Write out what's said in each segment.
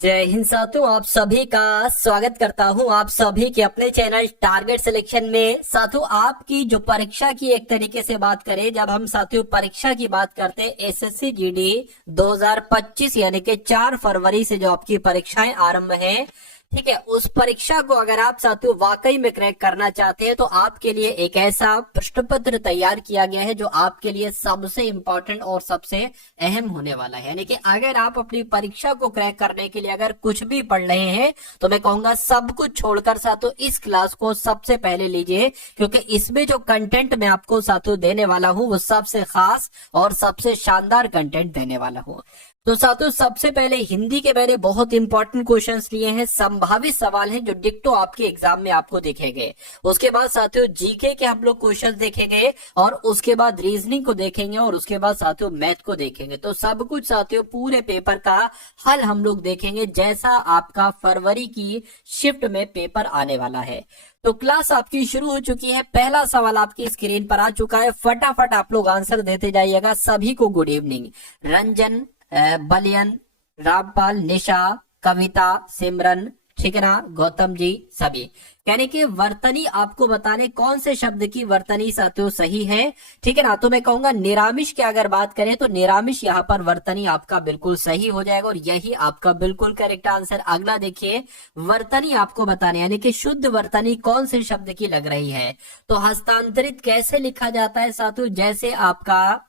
जय हिंद साथियों, आप सभी का स्वागत करता हूं आप सभी के अपने चैनल टारगेट सिलेक्शन में। साथियों, आपकी जो परीक्षा की एक तरीके से बात करें, जब हम साथियों परीक्षा की बात करते हैं एसएससी जीडी 2025 यानी कि 4 फरवरी से जो आपकी परीक्षाएं आरंभ है, ठीक है, उस परीक्षा को अगर आप साथियों वाकई में क्रैक करना चाहते हैं तो आपके लिए एक ऐसा प्रश्न पत्र तैयार किया गया है जो आपके लिए सबसे इंपॉर्टेंट और सबसे अहम होने वाला है। यानी कि अगर आप अपनी परीक्षा को क्रैक करने के लिए अगर कुछ भी पढ़ रहे हैं तो मैं कहूंगा सब कुछ छोड़कर साथियों इस क्लास को सबसे पहले लीजिए, क्योंकि इसमें जो कंटेंट मैं आपको साथियों देने वाला हूं वो सबसे खास और सबसे शानदार कंटेंट देने वाला हूं। तो साथियों सबसे पहले हिंदी के मैंने बहुत इंपॉर्टेंट क्वेश्चंस लिए हैं, संभावित सवाल हैं जो डिक्टो आपके एग्जाम में आपको दिखेंगे। उसके बाद साथियों जीके के हम लोग क्वेश्चंस देखेंगे और उसके बाद रीजनिंग को देखेंगे और उसके बाद साथियों मैथ को देखेंगे। तो सब कुछ साथियों पूरे पेपर का हल हम लोग देखेंगे जैसा आपका फरवरी की शिफ्ट में पेपर आने वाला है। तो क्लास आपकी शुरू हो चुकी है। पहला सवाल आपकी स्क्रीन पर आ चुका है, फटाफट आप लोग आंसर देते जाइएगा। सभी को गुड इवनिंग। रंजन, बलियन, रामपाल, निशा, कविता, सिमरन, ठीक है ना, गौतम जी, सभी यानी कि वर्तनी आपको बताने कौन से शब्द की वर्तनी साथियों सही है, ठीक है ना। तो मैं कहूंगा निरामिष की अगर बात करें तो निरामिष यहाँ पर वर्तनी आपका बिल्कुल सही हो जाएगा और यही आपका बिल्कुल करेक्ट आंसर। अगला देखिए, वर्तनी आपको बताने यानी कि शुद्ध वर्तनी कौन से शब्द की लग रही है। तो हस्तांतरित कैसे लिखा जाता है साथियों, जैसे आपका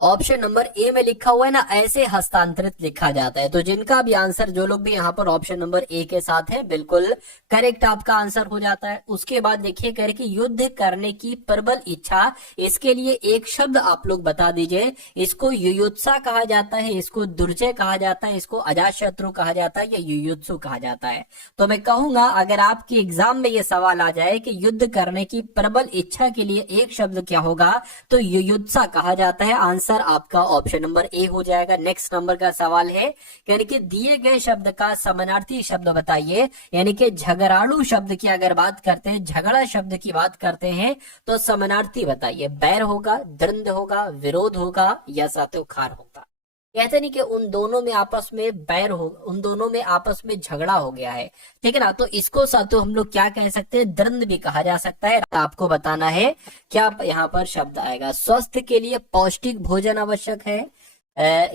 ऑप्शन नंबर ए में लिखा हुआ है ना, ऐसे हस्तांतरित लिखा जाता है। तो जिनका भी आंसर, जो लोग भी यहाँ पर ऑप्शन नंबर ए के साथ है, बिल्कुल करेक्ट आपका आंसर हो जाता है। उसके बाद देखिए कह रहे कि युद्ध करने की प्रबल इच्छा, इसके लिए एक शब्द आप लोग बता दीजिए। इसको युयुत्सा कहा जाता है, इसको दुर्जय कहा जाता है, इसको अजातशत्रु कहा जाता है या युयुत्सु कहा जाता है। तो मैं कहूंगा अगर आपके एग्जाम में ये सवाल आ जाए कि युद्ध करने की प्रबल इच्छा के लिए एक शब्द क्या होगा, तो युयुत्सा कहा जाता है। आंसर आपका ऑप्शन नंबर ए हो जाएगा। नेक्स्ट नंबर का सवाल है, यानी कि दिए गए शब्द का समानार्थी शब्द बताइए। यानी कि झगड़ालू शब्द की अगर बात करते हैं, झगड़ा शब्द की बात करते हैं तो समानार्थी बताइए। बैर होगा, द्वंद होगा, विरोध होगा या साथियों खार होगा। कहते नहीं कि उन दोनों में आपस में बैर हो, उन दोनों में आपस में झगड़ा हो गया है, ठीक है ना। तो इसको साथियों हम लोग क्या कह सकते हैं, द्वंद भी कहा जा सकता है। आपको बताना है क्या यहाँ पर शब्द आएगा। स्वस्थ के लिए पौष्टिक भोजन आवश्यक है,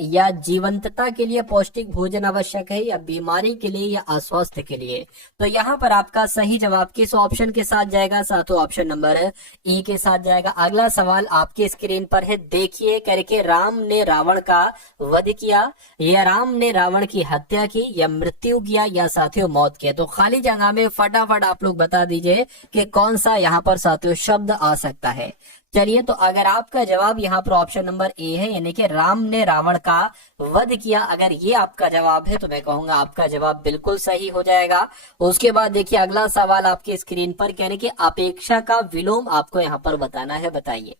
या जीवंतता के लिए पौष्टिक भोजन आवश्यक है, या बीमारी के लिए या अस्वस्थ के लिए। तो यहाँ पर आपका सही जवाब किस ऑप्शन के साथ जाएगा साथियों, ऑप्शन नंबर ई के साथ जाएगा। अगला सवाल आपकी स्क्रीन पर है, देखिए करके राम ने रावण का वध किया, या राम ने रावण की हत्या की, या मृत्यु किया, या साथियों मौत किया। तो खाली जगह में फटाफट आप लोग बता दीजिए कि कौन सा यहाँ पर साथियों शब्द आ सकता है। चलिए, तो अगर आपका जवाब यहाँ पर ऑप्शन नंबर ए है, यानी कि राम ने रावण का वध किया, अगर ये आपका जवाब है तो मैं कहूंगा आपका जवाब बिल्कुल सही हो जाएगा। उसके बाद देखिए अगला सवाल आपकी स्क्रीन पर, यानी कि अपेक्षा का विलोम आपको यहाँ पर बताना है, बताइए।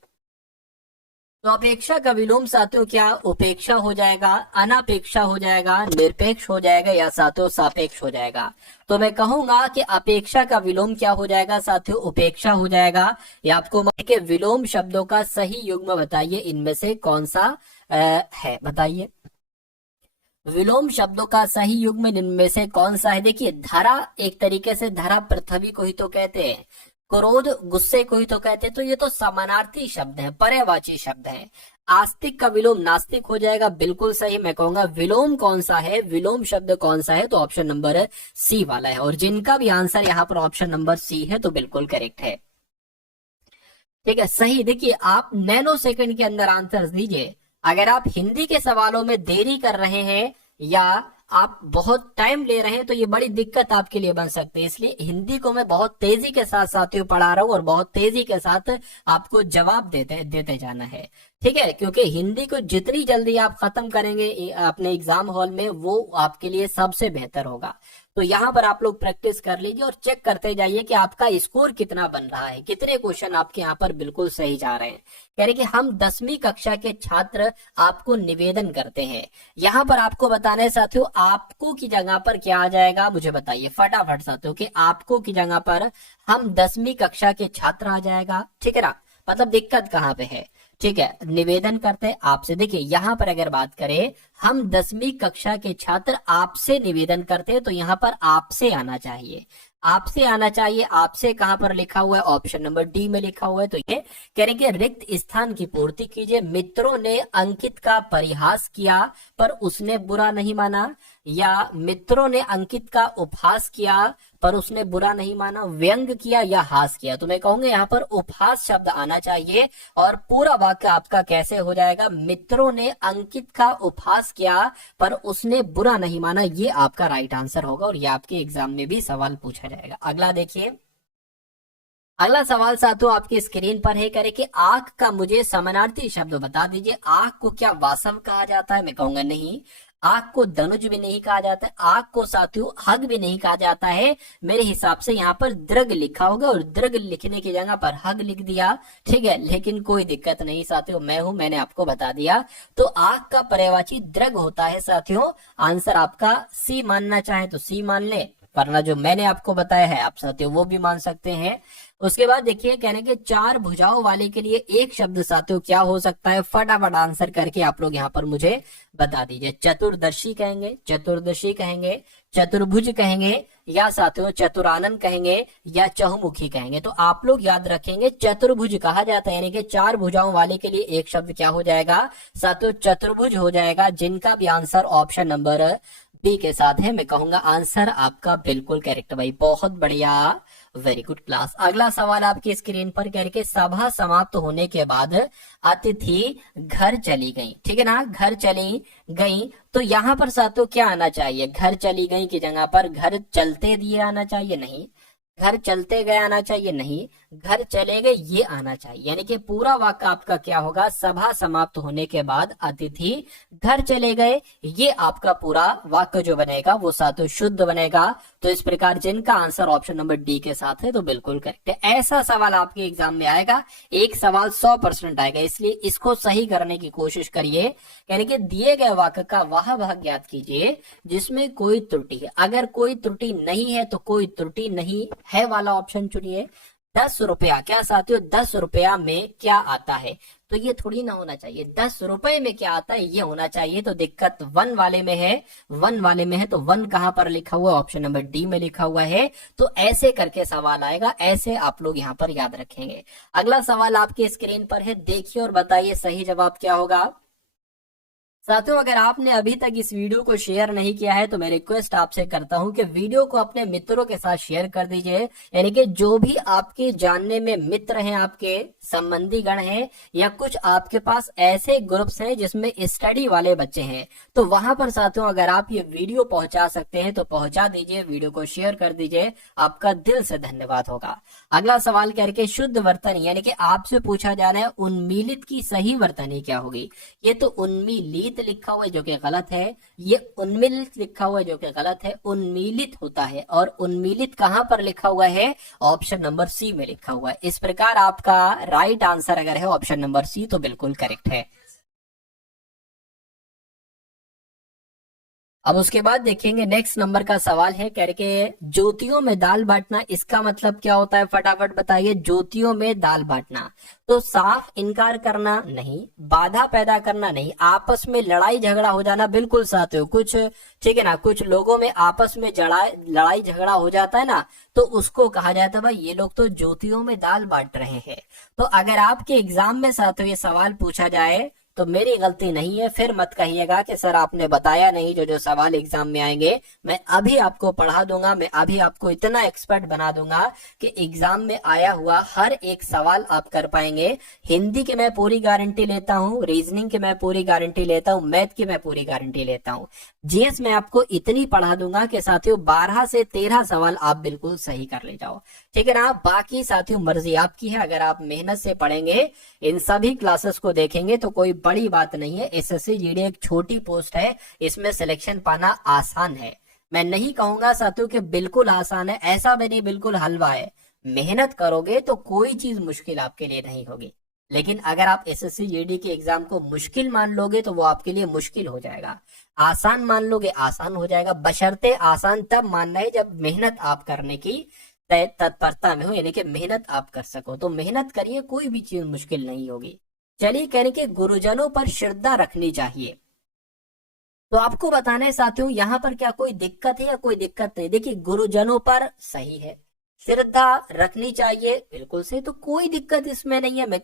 तो अपेक्षा का विलोम साथियों क्या उपेक्षा हो जाएगा, अनापेक्षा हो जाएगा, निरपेक्ष हो जाएगा या साथियों सापेक्ष हो जाएगा। तो मैं कहूंगा कि अपेक्षा का विलोम क्या हो जाएगा साथियों, उपेक्षा हो जाएगा। या आपको के विलोम शब्दों का सही युग्म बताइए, इनमें से कौन सा है, बताइए। विलोम शब्दों का सही युग्म इनमें से कौन सा है। देखिए धरा, एक तरीके से धरा पृथ्वी को ही तो कहते हैं, क्रोध गुस्से को ही तो कहते हैं। तो ये तो समानार्थी शब्द है, पर्यायवाची शब्द है। आस्तिक का विलोम नास्तिक हो जाएगा, बिल्कुल सही। मैं कहूंगा विलोम कौन सा है, विलोम शब्द कौन सा है, तो ऑप्शन नंबर सी वाला है। और जिनका भी आंसर यहाँ पर ऑप्शन नंबर सी है तो बिल्कुल करेक्ट है, ठीक है, सही। देखिए आप नैनो सेकंड के अंदर आंसर दीजिए। अगर आप हिंदी के सवालों में देरी कर रहे हैं या आप बहुत टाइम ले रहे हैं तो ये बड़ी दिक्कत आपके लिए बन सकती है। इसलिए हिंदी को मैं बहुत तेजी के साथ साथियों पढ़ा रहा हूँ और बहुत तेजी के साथ आपको जवाब देते जाना है, ठीक है। क्योंकि हिंदी को जितनी जल्दी आप खत्म करेंगे अपने एग्जाम हॉल में, वो आपके लिए सबसे बेहतर होगा। तो यहाँ पर आप लोग प्रैक्टिस कर लीजिए और चेक करते जाइए कि आपका स्कोर कितना बन रहा है, कितने क्वेश्चन आपके यहाँ पर बिल्कुल सही जा रहे हैं। कह रहे कि हम 10वीं कक्षा के छात्र आपको निवेदन करते हैं। यहाँ पर आपको बताना है साथियों, आपको की जगह पर क्या आ जाएगा मुझे बताइए फटाफट साथियों, कि आपको की जगह पर हम 10वीं कक्षा के छात्र आ जाएगा, ठीक है ना। मतलब दिक्कत कहाँ पे है, ठीक है, निवेदन करते हैं आपसे। देखिए यहाँ पर अगर बात करें, हम 10वीं कक्षा के छात्र आपसे निवेदन करते हैं, तो यहाँ पर आपसे आना चाहिए, आपसे आना चाहिए। आपसे कहां पर लिखा हुआ है? ऑप्शन नंबर डी में लिखा हुआ है। तो ये कह रहे कि रिक्त स्थान की पूर्ति कीजिए। मित्रों ने अंकित का परिहास किया पर उसने बुरा नहीं माना, या मित्रों ने अंकित का उपहास किया पर उसने बुरा नहीं माना, व्यंग किया या हास किया। तो मैं कहूंगा यहाँ पर उपहास शब्द आना चाहिए और पूरा वाक्य आपका कैसे हो जाएगा? मित्रों ने अंकित का उपहास किया पर उसने बुरा नहीं माना, ये आपका राइट आंसर होगा और ये आपके एग्जाम में भी सवाल पूछा जाएगा। अगला देखिए, अगला सवाल साथियों आपकी स्क्रीन पर है। करे कि आंख का मुझे समानार्थी शब्द बता दीजिए। आंख को क्या वासव कहा जाता है? मैं कहूंगा नहीं। आंख को धनुज भी नहीं कहा जाता है, आंख को साथियों हग भी नहीं कहा जाता है। मेरे हिसाब से यहाँ पर दृग लिखा होगा और दृग लिखने की जगह पर हग लिख दिया, ठीक है, लेकिन कोई दिक्कत नहीं साथियों, मैं हूं, मैंने आपको बता दिया। तो आंख का पर्यायवाची दृग होता है साथियों। आंसर आपका सी मानना चाहे तो सी मान ले, वरना जो मैंने आपको बताया है आप साथियों वो भी मान सकते हैं। उसके बाद देखिए, कहने के 4 भुजाओं वाले के लिए एक शब्द साथियों क्या हो सकता है? फटाफट आंसर करके आप लोग यहाँ पर मुझे बता दीजिए। चतुर्दर्शी कहेंगे, चतुर्दशी कहेंगे, चतुर्भुज कहेंगे, या साथियों चतुरानन कहेंगे, या चहुमुखी कहेंगे। तो आप लोग याद रखेंगे चतुर्भुज कहा जाता है, यानी कि 4 भुजाओं वाले के लिए एक शब्द क्या हो जाएगा साथियों? चतुर्भुज हो जाएगा, जिनका भी आंसर ऑप्शन नंबर बी के साथ है। मैं कहूंगा आंसर आपका बिल्कुल करेक्ट भाई, बहुत बढ़िया, वेरी गुड क्लास। अगला सवाल आपकी स्क्रीन पर करके, सभा समाप्त होने के बाद अतिथि घर चली गई, ठीक है ना, घर चली गई। तो यहाँ पर साथियों क्या आना चाहिए? घर चली गई की जगह पर घर चलते दिए आना चाहिए? नहीं। घर चलते गए आना चाहिए? नहीं। घर चले गए ये आना चाहिए। यानी कि पूरा वाक्य आपका क्या होगा? सभा समाप्त होने के बाद अतिथि घर चले गए, ये आपका पूरा वाक्य जो बनेगा वो साथियों शुद्ध बनेगा। तो इस प्रकार जिनका आंसर ऑप्शन नंबर डी के साथ है तो बिल्कुल करेक्ट है। ऐसा सवाल आपके एग्जाम में आएगा, एक सवाल 100% आएगा, इसलिए इसको सही करने की कोशिश करिए। यानी कि दिए गए वाक्य का वह भाग ज्ञात कीजिए जिसमें कोई त्रुटि है। अगर कोई त्रुटि नहीं है तो कोई त्रुटि नहीं है वाला ऑप्शन चुनिए। 10 रुपया, क्या साथियों 10 रुपया में क्या आता है? तो ये थोड़ी ना होना चाहिए 10 रुपए में क्या आता है, ये होना चाहिए। तो दिक्कत 1 वाले में है, 1 वाले में है। तो 1 कहां पर लिखा हुआ? ऑप्शन नंबर डी में लिखा हुआ है। तो ऐसे करके सवाल आएगा, ऐसे आप लोग यहाँ पर याद रखेंगे। अगला सवाल आपकी स्क्रीन पर है, देखिए और बताइए सही जवाब क्या होगा। साथियों अगर आपने अभी तक इस वीडियो को शेयर नहीं किया है तो मैं रिक्वेस्ट आपसे करता हूं कि वीडियो को अपने मित्रों के साथ शेयर कर दीजिए। यानी कि जो भी आपके जानने में मित्र हैं, आपके संबंधी गण हैं, या कुछ आपके पास ऐसे ग्रुप्स हैं जिसमें स्टडी वाले बच्चे हैं, तो वहां पर साथियों अगर आप ये वीडियो पहुंचा सकते हैं तो पहुंचा दीजिए, वीडियो को शेयर कर दीजिए, आपका दिल से धन्यवाद होगा। अगला सवाल करके, शुद्ध वर्तनी यानी कि आपसे पूछा जा रहा है उन्मीलित की सही वर्तनी क्या होगी? ये तो उन्मीलित लिखा हुआ है जो कि गलत है, ये उन्मीलित लिखा हुआ है जो कि गलत है, उन्मीलित होता है। और उन्मीलित कहां पर लिखा हुआ है? ऑप्शन नंबर सी में लिखा हुआ है। इस प्रकार आपका राइट आंसर अगर है ऑप्शन नंबर सी तो बिल्कुल करेक्ट है। अब उसके बाद देखेंगे नेक्स्ट नंबर का सवाल है, कह के ज्योतियों में दाल बांटना, इसका मतलब क्या होता है? फटाफट बताइए। ज्योतियों में दाल बांटना, तो साफ इनकार करना नहीं, बाधा पैदा करना नहीं, आपस में लड़ाई झगड़ा हो जाना, बिल्कुल साथियों कुछ, ठीक है ना, कुछ लोगों में आपस में लड़ाई झगड़ा हो जाता है ना, तो उसको कहा जाता है भाई ये लोग तो ज्योतियों में दाल बांट रहे हैं। तो अगर आपके एग्जाम में साथियों ये सवाल पूछा जाए तो मेरी गलती नहीं है, फिर मत कहिएगा कि सर आपने बताया नहीं। जो सवाल एग्जाम में आएंगे मैं अभी आपको पढ़ा दूंगा, मैं अभी आपको इतना एक्सपर्ट बना दूंगा कि एग्जाम में आया हुआ हर एक सवाल आप कर पाएंगे। हिंदी की मैं पूरी गारंटी लेता हूँ, रीजनिंग की मैं पूरी गारंटी लेता हूँ, मैथ की मैं पूरी गारंटी लेता हूँ, जीएस में आपको इतनी पढ़ा दूंगा कि साथियों 12 से 13 सवाल आप बिल्कुल सही कर ले जाओ, ठीक है ना। बाकी साथियों मर्जी आपकी है, अगर आप मेहनत से पढ़ेंगे, इन सभी क्लासेस को देखेंगे तो कोई बड़ी बात नहीं है। एसएससी जीडी एक छोटी पोस्ट है, इसमें सिलेक्शन पाना आसान है। मैं नहीं कहूंगा साथियों कि बिल्कुल आसान है, ऐसा भी नहीं बिल्कुल हलवा है। मेहनत करोगे तो कोई चीज मुश्किल आपके लिए नहीं होगी, लेकिन अगर आप एसएससी जीडी के एग्जाम को मुश्किल मान लोगे तो वो आपके लिए मुश्किल हो जाएगा, आसान मान लोगे आसान हो जाएगा। बशर्ते आसान तब मानना है जब मेहनत आप करने की तत्परता में हो, यानी कि मेहनत आप कर सको। तो मेहनत करिए, कोई भी चीज मुश्किल नहीं होगी। चलिए, कह रहे कि गुरुजनों पर श्रद्धा रखनी चाहिए। तो आपको बताना है साथियों, यहाँ पर क्या कोई दिक्कत है या कोई दिक्कत नहीं? देखिए, गुरुजनों पर सही है, श्रद्धा रखनी चाहिए, बिल्कुल सही, तो कोई दिक्कत इसमें नहीं है। मैं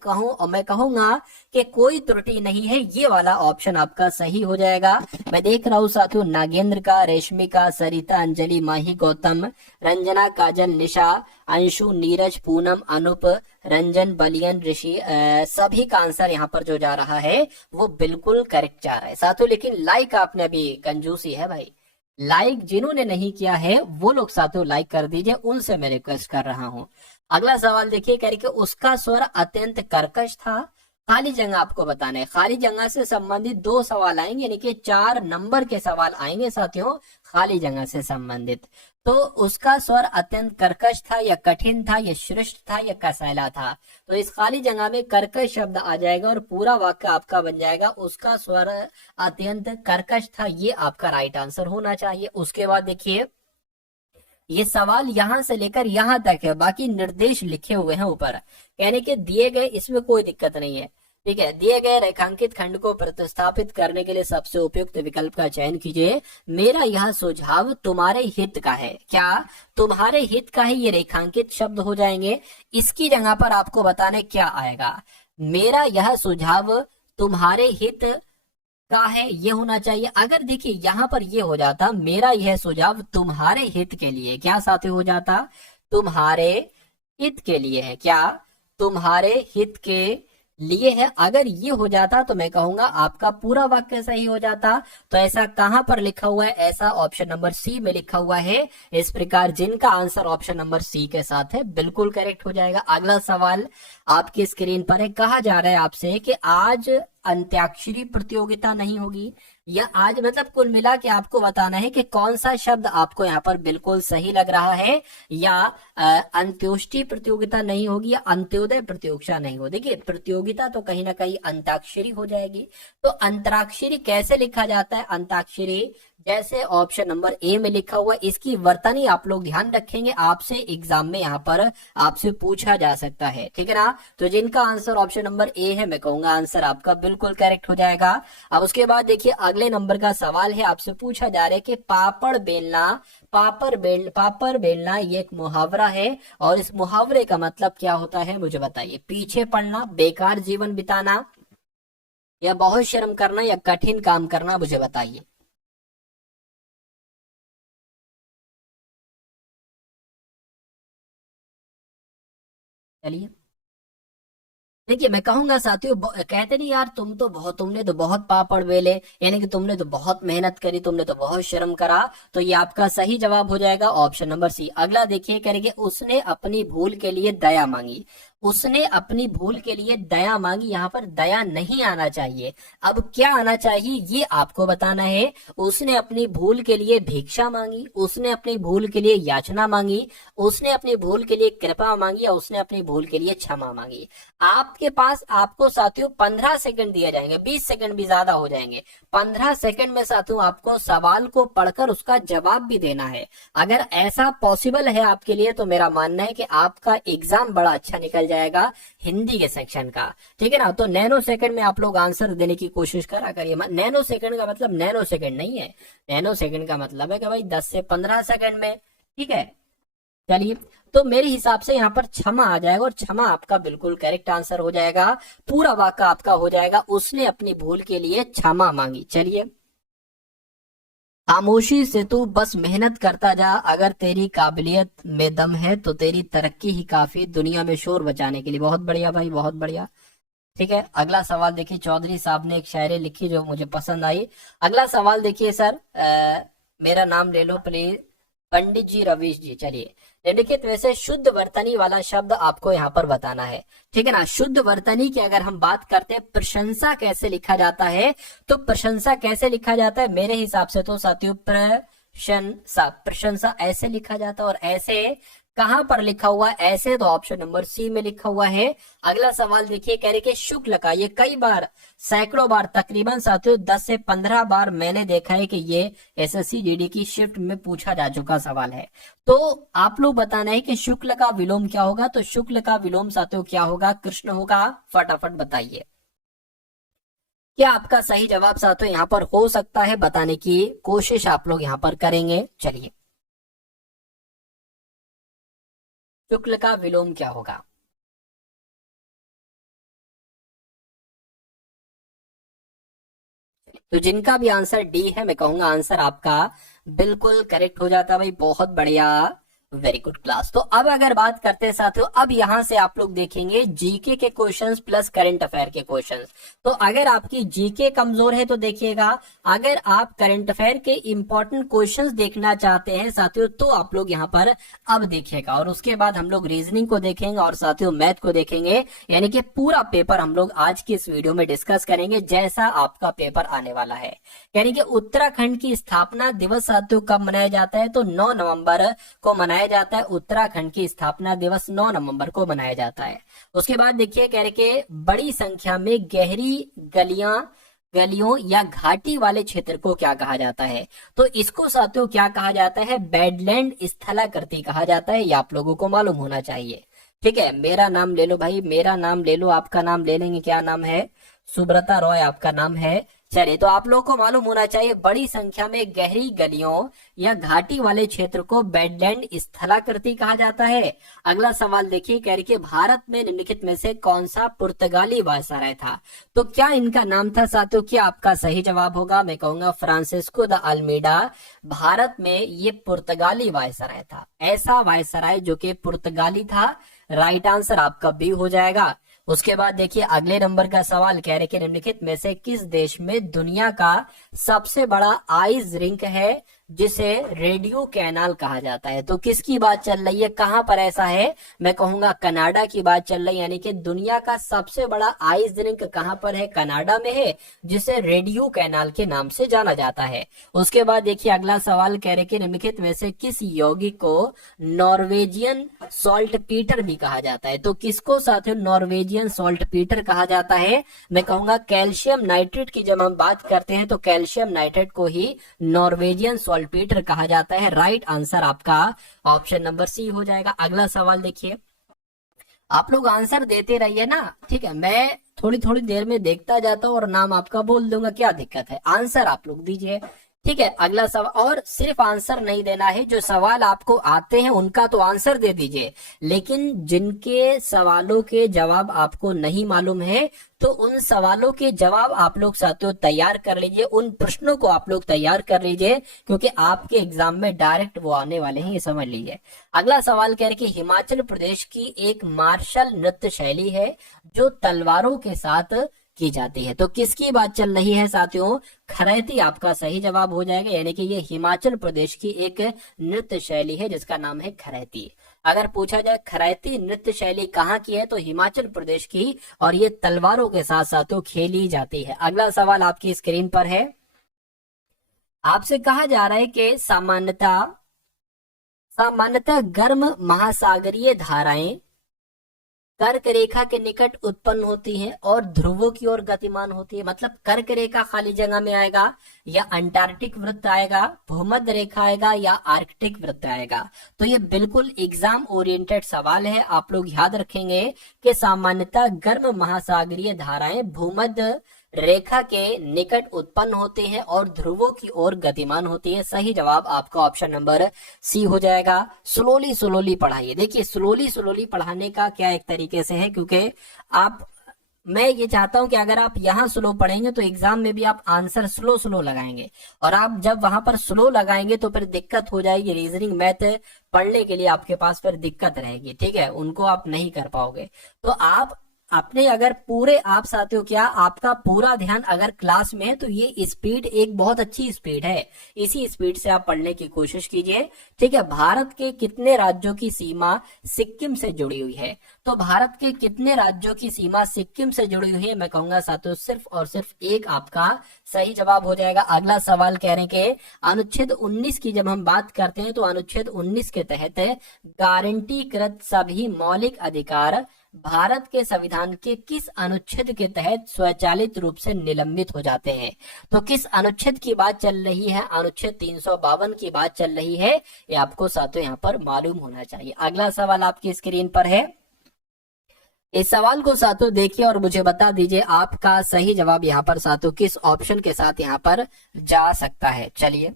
कहूंगा कि कोई त्रुटि नहीं है, ये वाला ऑप्शन आपका सही हो जाएगा। मैं देख रहा हूँ साथियों, नागेंद्र का, रेशमिका, सरिता, अंजलि, माही, गौतम, रंजना, काजल, निशा, अंशु, नीरज, पूनम, अनुप, रंजन, बलियन, ऋषि, सभी का आंसर यहाँ पर जो जा रहा है वो बिल्कुल करेक्ट जा रहा है साथियों। लेकिन लाइक आपने अभी कंजूसी है भाई, लाइक जिन्होंने नहीं किया है वो लोग साथियों लाइक कर दीजिए, उनसे मैं रिक्वेस्ट कर रहा हूं। अगला सवाल देखिए, कह रही कि उसका स्वर अत्यंत कर्कश था। खाली जगह आपको बताना है, खाली जगह से संबंधित 2 सवाल आएंगे, यानी कि 4 नंबर के सवाल आएंगे साथियों खाली जगह से संबंधित। तो उसका स्वर अत्यंत कर्कश था या कठिन था या श्रेष्ठ था या कसैला था? तो इस खाली जगह में कर्कश शब्द आ जाएगा और पूरा वाक्य आपका बन जाएगा उसका स्वर अत्यंत कर्कश था, ये आपका राइट आंसर होना चाहिए। उसके बाद देखिए, ये सवाल यहां से लेकर यहां तक है, बाकी निर्देश लिखे हुए हैं ऊपर, यानी कि दिए गए, इसमें कोई दिक्कत नहीं है, ठीक है। दिए गए रेखांकित खंड को प्रतिस्थापित करने के लिए सबसे उपयुक्त विकल्प का चयन कीजिए। मेरा यह सुझाव तुम्हारे हित का है। क्या तुम्हारे हित का है? ये रेखांकित शब्द हो जाएंगे, इसकी जगह पर आपको बताने क्या आएगा। मेरा यह सुझाव तुम्हारे हित का है, ये होना चाहिए। अगर देखिए यहाँ पर ये हो जाता, मेरा यह सुझाव तुम्हारे हित के लिए, क्या साथी हो जाता? तुम्हारे हित के लिए है। क्या तुम्हारे हित के लिए है? अगर ये हो जाता तो मैं कहूंगा आपका पूरा वाक्य सही हो जाता। तो ऐसा कहां पर लिखा हुआ है? ऐसा ऑप्शन नंबर सी में लिखा हुआ है। इस प्रकार जिनका आंसर ऑप्शन नंबर सी के साथ है बिल्कुल करेक्ट हो जाएगा। अगला सवाल आपकी स्क्रीन पर है, कहा जा रहा है आपसे कि आज अंत्याक्षरी प्रतियोगिता नहीं होगी, या आज मतलब कुल मिला के आपको बताना है कि कौन सा शब्द आपको यहाँ पर बिल्कुल सही लग रहा है, या अंत्योष्टि प्रतियोगिता नहीं होगी या अंत्योदय प्रतियोगिता नहीं हो। देखिए, प्रतियोगिता तो कहीं ना कहीं अंताक्षरी हो जाएगी, तो अंतराक्षरी कैसे लिखा जाता है? अंताक्षरी जैसे ऑप्शन नंबर ए में लिखा हुआ, इसकी वर्तनी आप लोग ध्यान रखेंगे, आपसे एग्जाम में यहाँ पर आपसे पूछा जा सकता है, ठीक है ना। तो जिनका आंसर ऑप्शन नंबर ए है, मैं कहूंगा आंसर आपका बिल्कुल करेक्ट हो जाएगा। अब उसके बाद देखिए, अगले नंबर का सवाल है, आपसे पूछा जा रहा है कि पापड़ बेलना, पापड़ बेलना ये एक मुहावरा है, और इस मुहावरे का मतलब क्या होता है मुझे बताइए। पीछे पड़ना, बेकार जीवन बिताना, या बहुत शर्म करना, या कठिन काम करना, मुझे बताइए। चलिए, देखिए, मैं कहूंगा साथियों, कहते नहीं यार, तुमने तो बहुत पापड़ बेले, यानी कि तुमने तो बहुत मेहनत करी, तुमने तो बहुत श्रम करा। तो ये आपका सही जवाब हो जाएगा ऑप्शन नंबर सी। अगला देखिए, करेंगे उसने अपनी भूल के लिए दया मांगी। उसने अपनी भूल के लिए दया मांगी, यहाँ पर दया नहीं आना चाहिए। अब क्या आना चाहिए ये आपको बताना है। उसने अपनी भूल के लिए भिक्षा मांगी, उसने अपनी भूल के लिए याचना मांगी, उसने अपनी भूल के लिए कृपा मांगी, या उसने अपनी भूल के लिए क्षमा मांगी। आपके पास आपको साथियों 15 सेकंड दिए जाएंगे, 20 सेकंड भी ज्यादा हो जाएंगे। 15 सेकंड में साथियों आपको सवाल को पढ़कर उसका जवाब भी देना है। अगर ऐसा पॉसिबल है आपके लिए तो मेरा मानना है कि आपका एग्जाम बड़ा अच्छा निकल जाएगा हिंदी के सेक्शन का, ठीक है ना। तो नैनो सेकंड में आप लोग आंसर देने की कोशिश करा करिए। नैनो सेकंड का मतलब नैनो सेकंड नहीं है, नैनो सेकंड का मतलब है कि भाई 10 से 15 सेकंड में, ठीक है। चलिए, तो मेरे हिसाब से यहाँ पर क्षमा आ जाएगा, और क्षमा आपका बिल्कुल करेक्ट आंसर हो जाएगा। पूरा वाक्य आपका हो जाएगा, उसने अपनी भूल के लिए क्षमा मांगी। चलिए, खामोशी से तू बस मेहनत करता जा, अगर तेरी काबिलियत में दम है तो तेरी तरक्की ही काफी दुनिया में शोर बचाने के लिए। बहुत बढ़िया भाई, बहुत बढ़िया, ठीक है। अगला सवाल देखिए, चौधरी साहब ने एक शायरी लिखी जो मुझे पसंद आई। अगला सवाल देखिए सर, मेरा नाम ले लो प्लीज, पंडित जी, रवीश जी। चलिए, निम्नलिखित में से शुद्ध वर्तनी वाला शब्द आपको यहाँ पर बताना है, ठीक है ना। शुद्ध वर्तनी की अगर हम बात करते हैं, प्रशंसा कैसे लिखा जाता है, तो प्रशंसा कैसे लिखा जाता है मेरे हिसाब से तो साथियों, प्रशंसा, प्रशंसा ऐसे लिखा जाता है। और ऐसे कहां पर लिखा हुआ है? ऐसे तो ऑप्शन नंबर सी में लिखा हुआ है। अगला सवाल देखिए, कह रहे कि शुक्ल का, ये कई बार, सैकड़ों बार, तकरीबन साथियों 10 से 15 बार मैंने देखा है कि ये एसएससी जीडी की शिफ्ट में पूछा जा चुका सवाल है। तो आप लोग बताना है कि शुक्ल का विलोम क्या होगा। तो शुक्ल का विलोम साथियों क्या होगा? कृष्ण होगा। फटाफट बताइए। क्या आपका सही जवाब साथियों यहाँ पर हो सकता है, बताने की कोशिश आप लोग यहाँ पर करेंगे। चलिए, शुक्ल का विलोम क्या होगा? तो जिनका भी आंसर डी है, मैं कहूंगा आंसर आपका बिल्कुल करेक्ट हो जाता है भाई, बहुत बढ़िया, वेरी गुड क्लास। तो अब अगर बात करते हैं साथियों, अब यहां से आप लोग देखेंगे जीके के क्वेश्चंस प्लस करंट अफेयर के क्वेश्चंस। तो अगर आपकी जीके कमजोर है तो देखिएगा, अगर आप करंट अफेयर के इंपॉर्टेंट क्वेश्चंस देखना चाहते हैं साथियों, तो आप लोग यहाँ पर अब देखिएगा, और उसके बाद हम लोग रीजनिंग को देखेंगे और साथियों मैथ को देखेंगे। यानी कि पूरा पेपर हम लोग आज की इस वीडियो में डिस्कस करेंगे, जैसा आपका पेपर आने वाला है। यानी कि उत्तराखंड की स्थापना दिवस साथियों कब मनाया जाता है? तो 9 नवंबर को मनाया जाता है। उत्तराखंड की स्थापना दिवस 9 नवंबर को मनाया जाता है। उसके बाद देखिए, कह रहे कि बड़ी संख्या में गहरी गलियों या घाटी वाले क्षेत्र को क्या कहा जाता है? तो इसको साथियों क्या कहा जाता है? बेडलैंड स्थलाकृति कहा जाता है। ये आप लोगों को मालूम होना चाहिए। ठीक है, मेरा नाम ले लो भाई, मेरा नाम ले लो, आपका नाम ले लेंगे। क्या नाम है? सुब्रता रॉय आपका नाम है। चलिए, तो आप लोगों को मालूम होना चाहिए, बड़ी संख्या में गहरी गलियों या घाटी वाले क्षेत्र को बेडलैंड स्थलाकृति कहा जाता है। अगला सवाल देखिए, कह रही कि भारत में निम्नलिखित में से कौन सा पुर्तगाली वायसराय था? तो क्या इनका नाम था साथियों? क्या आपका सही जवाब होगा? मैं कहूंगा फ्रांसिस्को द अल्मीडा भारत में ये पुर्तगाली वायसराय था। ऐसा वायसराय जो कि पुर्तगाली था। राइट आंसर आपका बी हो जाएगा। उसके बाद देखिए, अगले नंबर का सवाल कह रहे कि निम्नलिखित में से किस देश में दुनिया का सबसे बड़ा आइस रिंक है जिसे रेडियो कैनाल कहा जाता है? तो किसकी बात चल रही है, कहां पर ऐसा है? मैं कहूंगा कनाडा की बात चल रही है। यानी कि दुनिया का सबसे बड़ा आइस रिंक कहां पर है? कनाडा में है, जिसे रेडियो कैनाल के नाम से जाना जाता है। उसके बाद देखिए, अगला सवाल कह रहे कि निम्नलिखित में से किस यौगिक को नॉर्वेजियन सॉल्ट पीटर भी कहा जाता है? तो किसको साथियों नॉर्वेजियन सॉल्ट पीटर कहा जाता है? मैं कहूंगा कैल्शियम नाइट्रेट की जब हम बात करते हैं तो कैल्शियम नाइट्रेट को ही नॉर्वेजियन सॉल्टपेटर कहा जाता है। राइट आंसर आपका ऑप्शन नंबर सी हो जाएगा। अगला सवाल देखिए, आप लोग आंसर देते रहिए ना, ठीक है, मैं थोड़ी थोड़ी देर में देखता जाता हूँ और नाम आपका बोल दूंगा, क्या दिक्कत है? आंसर आप लोग दीजिए, ठीक है। अगला सवाल, और सिर्फ आंसर नहीं देना है, जो सवाल आपको आते हैं उनका तो आंसर दे दीजिए, लेकिन जिनके सवालों के जवाब आपको नहीं मालूम है तो उन सवालों के जवाब आप लोग साथियों तैयार कर लीजिए, उन प्रश्नों को आप लोग तैयार कर लीजिए, क्योंकि आपके एग्जाम में डायरेक्ट वो आने वाले हैं, ये समझ लीजिए। अगला सवाल कह रहे कि हिमाचल प्रदेश की एक मार्शल नृत्य शैली है जो तलवारों के साथ की जाती है। तो किसकी बात चल रही है साथियों? खरैती आपका सही जवाब हो जाएगा। यानी कि ये हिमाचल प्रदेश की एक नृत्य शैली है जिसका नाम है खरैती। अगर पूछा जाए खरैती नृत्य शैली कहाँ की है, तो हिमाचल प्रदेश की, और ये तलवारों के साथ साथियों खेली जाती है। अगला सवाल आपकी स्क्रीन पर है, आपसे कहा जा रहा है कि सामान्यतः गर्म महासागरीय धाराएं कर्क रेखा के निकट उत्पन्न होती है और ध्रुवों की ओर गतिमान होती है। मतलब कर्क रेखा खाली जगह में आएगा, या अंटार्कटिक वृत्त आएगा, भूमध्य रेखा आएगा, या आर्कटिक वृत्त आएगा? तो ये बिल्कुल एग्जाम ओरिएंटेड सवाल है। आप लोग याद रखेंगे कि सामान्यतः गर्म महासागरीय धाराएं भूमध्य रेखा के निकट उत्पन्न होते हैं और ध्रुवों की ओर गतिमान होती है। सही जवाब आपका ऑप्शन नंबर सी हो जाएगा। स्लोली स्लोली पढ़ाइए। देखिए, स्लोली स्लोली पढ़ाने का क्या एक तरीके से है, क्योंकि मैं ये चाहता हूं कि अगर आप यहाँ स्लो पढ़ेंगे तो एग्जाम में भी आप आंसर स्लो स्लो लगाएंगे, और आप जब वहां पर स्लो लगाएंगे तो फिर दिक्कत हो जाएगी। रीजनिंग मैथ पढ़ने के लिए आपके पास फिर दिक्कत रहेगी, ठीक है, उनको आप नहीं कर पाओगे। तो आप अपने अगर पूरे आप साथियों, क्या आपका पूरा ध्यान अगर क्लास में है तो ये स्पीड एक बहुत अच्छी स्पीड है, इसी स्पीड से आप पढ़ने की कोशिश कीजिए, ठीक है। भारत के कितने राज्यों की सीमा सिक्किम से जुड़ी हुई है? तो भारत के कितने राज्यों की सीमा सिक्किम से जुड़ी हुई है? मैं कहूंगा साथियों सिर्फ और सिर्फ एक आपका सही जवाब हो जाएगा। अगला सवाल कह रहे हैं कि अनुच्छेद 19 की जब हम बात करते हैं तो अनुच्छेद 19 के तहत गारंटीकृत सभी मौलिक अधिकार भारत के संविधान के किस अनुच्छेद के तहत स्वचालित रूप से निलंबित हो जाते हैं? तो किस अनुच्छेद की बात चल रही है? अनुच्छेद 352 की बात चल रही है, ये आपको साथियों यहाँ पर मालूम होना चाहिए। अगला सवाल आपकी स्क्रीन पर है, इस सवाल को साथों देखिए और मुझे बता दीजिए आपका सही जवाब यहाँ पर साथों किस ऑप्शन के साथ यहाँ पर जा सकता है। चलिए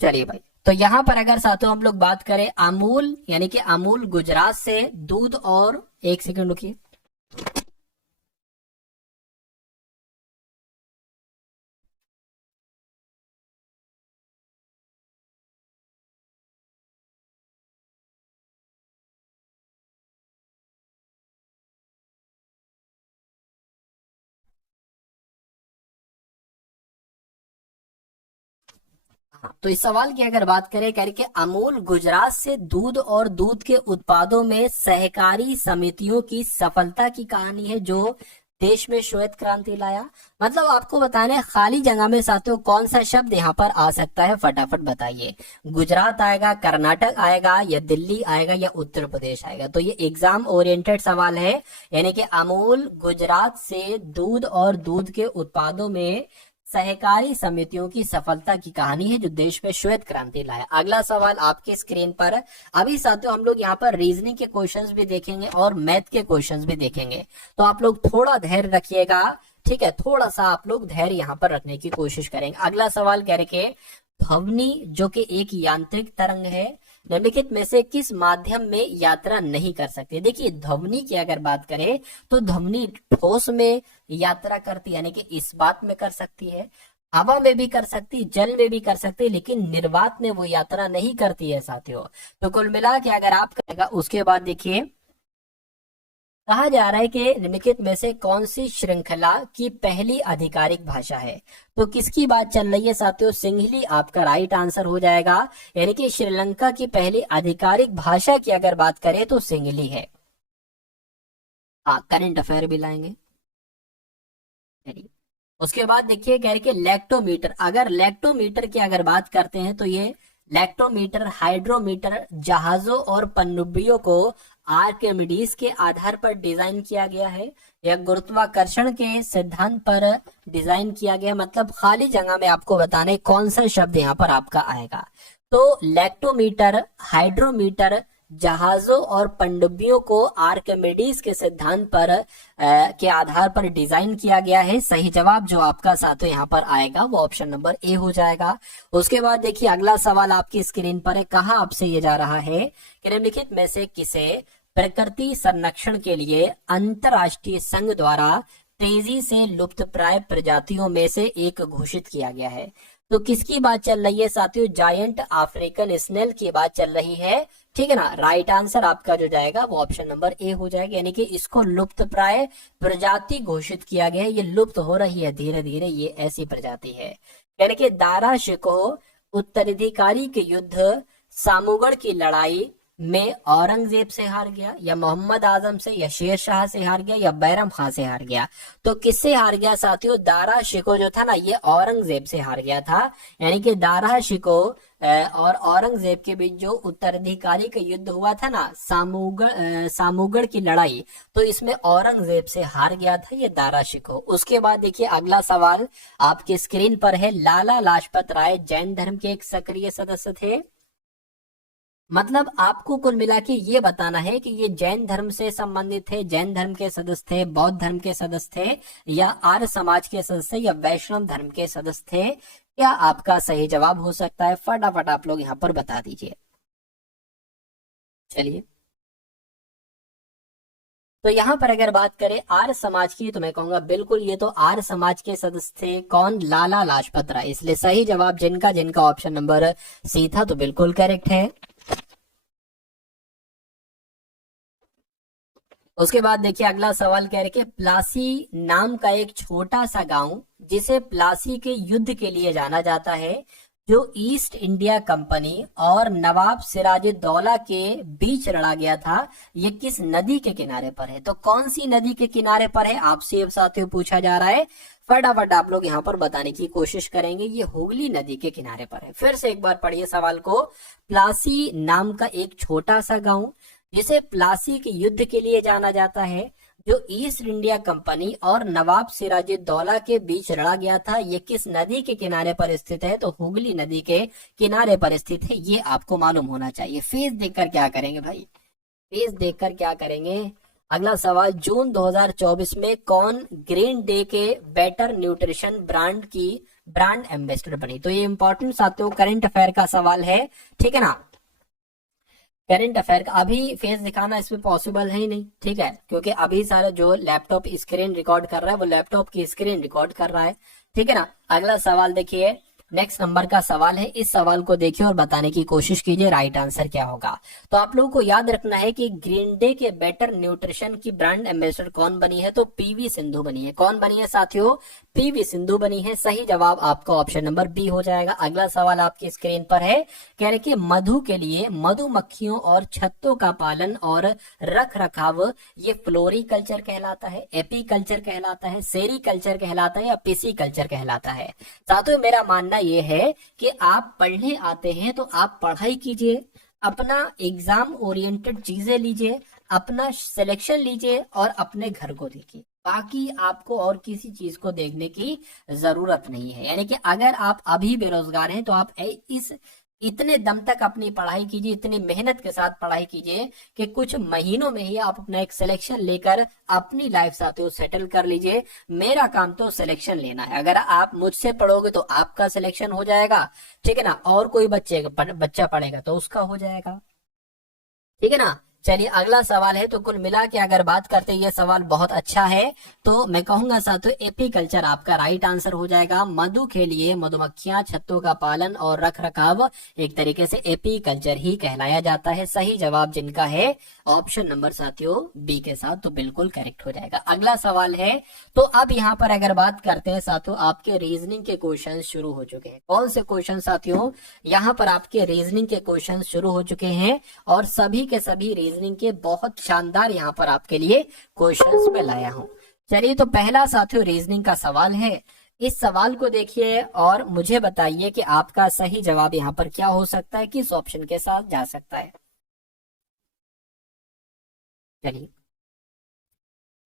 चलिए भाई, तो यहाँ पर अगर साथों हम लोग बात करें अमूल, यानी कि अमूल गुजरात से दूध और, एक सेकंड रुकिए, हाँ, तो इस सवाल की अगर बात करें, कह रहे कि अमूल गुजरात से दूध और दूध के उत्पादों में सहकारी समितियों की सफलता की कहानी है जो देश में श्वेत क्रांति लाया। मतलब आपको बताने खाली जगह में साथियों कौन सा शब्द यहाँ पर आ सकता है, फटाफट बताइए। गुजरात आएगा, कर्नाटक आएगा, या दिल्ली आएगा, या उत्तर प्रदेश आएगा। तो ये एग्जाम ओरिएंटेड सवाल है, यानी कि अमूल गुजरात से दूध और दूध के उत्पादों में सहकारी समितियों की सफलता की कहानी है जो देश में श्वेत क्रांति लाया। अगला सवाल आपके स्क्रीन पर। अभी साथियों हम लोग यहाँ पर रीजनिंग के क्वेश्चंस भी देखेंगे और मैथ के क्वेश्चंस भी देखेंगे, तो आप लोग थोड़ा धैर्य रखिएगा, ठीक है, थोड़ा सा आप लोग धैर्य यहाँ पर रखने की कोशिश करेंगे। अगला सवाल कह रहे ध्वनि जो कि एक यांत्रिक तरंग है, निम्नलिखित में से किस माध्यम में यात्रा नहीं कर सकती। देखिए ध्वनि की अगर बात करें तो ध्वनि ठोस में यात्रा करती, यानी कि इस बात में कर सकती है, हवा में भी कर सकती, जल में भी कर सकती, लेकिन निर्वात में वो यात्रा नहीं करती है साथियों। तो कुल मिला के अगर आप करेगा, उसके बाद देखिए कहा जा रहा है कि निम्नलिखित में से कौन सी श्रृंखला की पहली आधिकारिक भाषा है। तो किसकी बात चल रही है साथियों, सिंहली आपका राइट आंसर हो जाएगा। यानी कि श्रीलंका की पहली आधिकारिक भाषा की अगर बात करें तो सिंहली है। हाँ, करंट अफेयर भी लाएंगे। उसके बाद देखिए कह रहे कि लैक्टोमीटर, अगर लैक्टोमीटर की अगर बात करते हैं तो ये लैक्टोमीटर हाइड्रोमीटर जहाजों और पनडुब्बियों को आर्किमिडीज के आधार पर डिजाइन किया गया है, या गुरुत्वाकर्षण के सिद्धांत पर डिजाइन किया गया। मतलब खाली जगह में आपको बताने कौन सा शब्द यहाँ पर आपका आएगा। तो लैक्टोमीटर हाइड्रोमीटर जहाजों और पनडुब्बियों को आर्किमिडीज के सिद्धांत पर के आधार पर डिजाइन किया गया है। सही जवाब जो आपका साथियों यहाँ पर आएगा वो ऑप्शन नंबर ए हो जाएगा। उसके बाद देखिए अगला सवाल आपकी स्क्रीन पर है, कहा आपसे ये जा रहा है कि निम्नलिखित में से किसे प्रकृति संरक्षण के लिए अंतरराष्ट्रीय संघ द्वारा तेजी से लुप्तप्राय प्रजातियों में से एक घोषित किया गया है। तो किसकी बात चल रही है साथियों, जायंट अफ्रीकन स्नेल की बात चल रही है, ठीक है ना। राइट आंसर आपका जो जाएगा वो ऑप्शन नंबर ए हो जाएगा। यानी कि इसको लुप्तप्राय प्रजाति घोषित किया गया है, ये लुप्त हो रही है धीरे धीरे, ये ऐसी प्रजाति है। यानी कि दारा शिकोह उत्तराधिकारी के युद्ध सामूगढ़ की लड़ाई में औरंगजेब से हार गया, या मोहम्मद आजम से, या शेर शाह से हार गया, या बैरम खां से हार गया। तो किससे हार गया साथियों, दारा शिकोह जो था ना ये औरंगजेब से हार गया था। यानी कि दारा शिकोह और औरंगजेब के बीच जो उत्तराधिकारी का युद्ध हुआ था ना, सामूगढ़ की लड़ाई, तो इसमें औरंगजेब से हार गया था ये दारा शिकोह। उसके बाद देखिए अगला सवाल आपके स्क्रीन पर है, लाला लाजपत राय जैन धर्म के एक सक्रिय सदस्य थे। मतलब आपको कुल मिला के ये बताना है कि ये जैन धर्म से संबंधित थे, जैन धर्म के सदस्य थे, बौद्ध धर्म के सदस्य थे, या आर्य समाज के सदस्य, या वैष्णव धर्म के सदस्य थे। क्या आपका सही जवाब हो सकता है, फटाफट आप लोग यहाँ पर बता दीजिए। चलिए तो यहाँ पर अगर बात करें आर्य समाज की, तो मैं कहूंगा बिल्कुल ये तो आर्य समाज के सदस्य थे। कौन, लाला लाजपत राय। इसलिए सही जवाब जिनका जिनका ऑप्शन नंबर सी था तो बिल्कुल करेक्ट है। उसके बाद देखिए अगला सवाल कह रहे कि प्लासी नाम का एक छोटा सा गांव जिसे प्लासी के युद्ध के लिए जाना जाता है, जो ईस्ट इंडिया कंपनी और नवाब सिराजुद्दौला के बीच लड़ा गया था, ये किस नदी के किनारे पर है। तो कौन सी नदी के किनारे पर है आपसे साथियों पूछा जा रहा है, फटाफट आप लोग यहाँ पर बताने की कोशिश करेंगे। ये हुगली नदी के किनारे पर है। फिर से एक बार पढ़िए सवाल को, प्लासी नाम का एक छोटा सा गांव जिसे प्लासी के युद्ध के लिए जाना जाता है, जो ईस्ट इंडिया कंपनी और नवाब सिराजुद्दौला के बीच लड़ा गया था, ये किस नदी के किनारे पर स्थित है। तो हुगली नदी के किनारे पर स्थित है, ये आपको मालूम होना चाहिए। फेस देखकर क्या करेंगे भाई, पेज देखकर क्या करेंगे। अगला सवाल, जून 2024 में कौन ग्रीन डे के बेटर न्यूट्रिशन ब्रांड की ब्रांड एम्बेसडर बनी। तो ये इंपॉर्टेंट साथियों करंट अफेयर का सवाल है, ठीक है ना। करंट अफेयर का अभी फेस दिखाना इसमें पॉसिबल है ही नहीं, ठीक है, क्योंकि अभी सारा जो लैपटॉप स्क्रीन रिकॉर्ड कर रहा है वो लैपटॉप की स्क्रीन रिकॉर्ड कर रहा है, ठीक है ना। अगला सवाल देखिए, नेक्स्ट नंबर का सवाल है, इस सवाल को देखिए और बताने की कोशिश कीजिए राइट आंसर क्या होगा। तो आप लोगों को याद रखना है कि ग्रीन डे के बेटर न्यूट्रिशन की ब्रांड एम्बेसडर कौन बनी है, तो पीवी सिंधु बनी है। कौन बनी है साथियों, पीवी सिंधु बनी है। सही जवाब आपका ऑप्शन नंबर बी हो जाएगा। अगला सवाल आपकी स्क्रीन पर है, कह रहे कि मधु के लिए मधुमक्खियों और छत्तों का पालन और रख रखाव ये फ्लोरिकल्चर कहलाता है, एपीकल्चर कहलाता है, सेरीकल्चर कहलाता है या पिसीकल्चर कहलाता है। साथियों मेरा मानना ये है कि आप पढ़ने आते हैं तो आप पढ़ाई कीजिए, अपना एग्जाम ओरिएंटेड चीजें लीजिए, अपना सिलेक्शन लीजिए और अपने घर को देखिए, बाकी आपको और किसी चीज को देखने की जरूरत नहीं है। यानी कि अगर आप अभी बेरोजगार हैं तो आप इस इतने दम तक अपनी पढ़ाई कीजिए, इतनी मेहनत के साथ पढ़ाई कीजिए कि कुछ महीनों में ही आप अपना एक सिलेक्शन लेकर अपनी लाइफ साथियों सेटल कर लीजिए। मेरा काम तो सिलेक्शन लेना है, अगर आप मुझसे पढ़ोगे तो आपका सिलेक्शन हो जाएगा, ठीक है ना, और कोई बच्चा पढ़ेगा तो उसका हो जाएगा, ठीक है ना। चलिए अगला सवाल है, तो कुल मिला के अगर बात करते हैं ये सवाल बहुत अच्छा है, तो मैं कहूंगा साथियों एपीकल्चर आपका राइट आंसर हो जाएगा। मधु के लिए मधुमक्खियां, छत्तों का पालन और रख रखाव एक तरीके से एपीकल्चर ही कहलाया जाता है। सही जवाब जिनका है ऑप्शन नंबर साथियों बी के साथ, तो बिल्कुल करेक्ट हो जाएगा। अगला सवाल है, तो अब यहाँ पर अगर बात करते हैं साथियों, आपके रीजनिंग के क्वेश्चन शुरू हो चुके हैं। कौन से क्वेश्चन साथियों, यहाँ पर आपके रीजनिंग के क्वेश्चन शुरू हो चुके हैं और सभी के सभी रीजनिंग के बहुत शानदार यहाँ पर आपके लिए क्वेश्चंस मैं लाया हूं। चलिए तो पहला साथियों रीजनिंग का सवाल है, इस सवाल को देखिए और मुझे बताइए कि आपका सही जवाब यहाँ पर क्या हो सकता है, किस ऑप्शन के साथ जा सकता है। चलिए,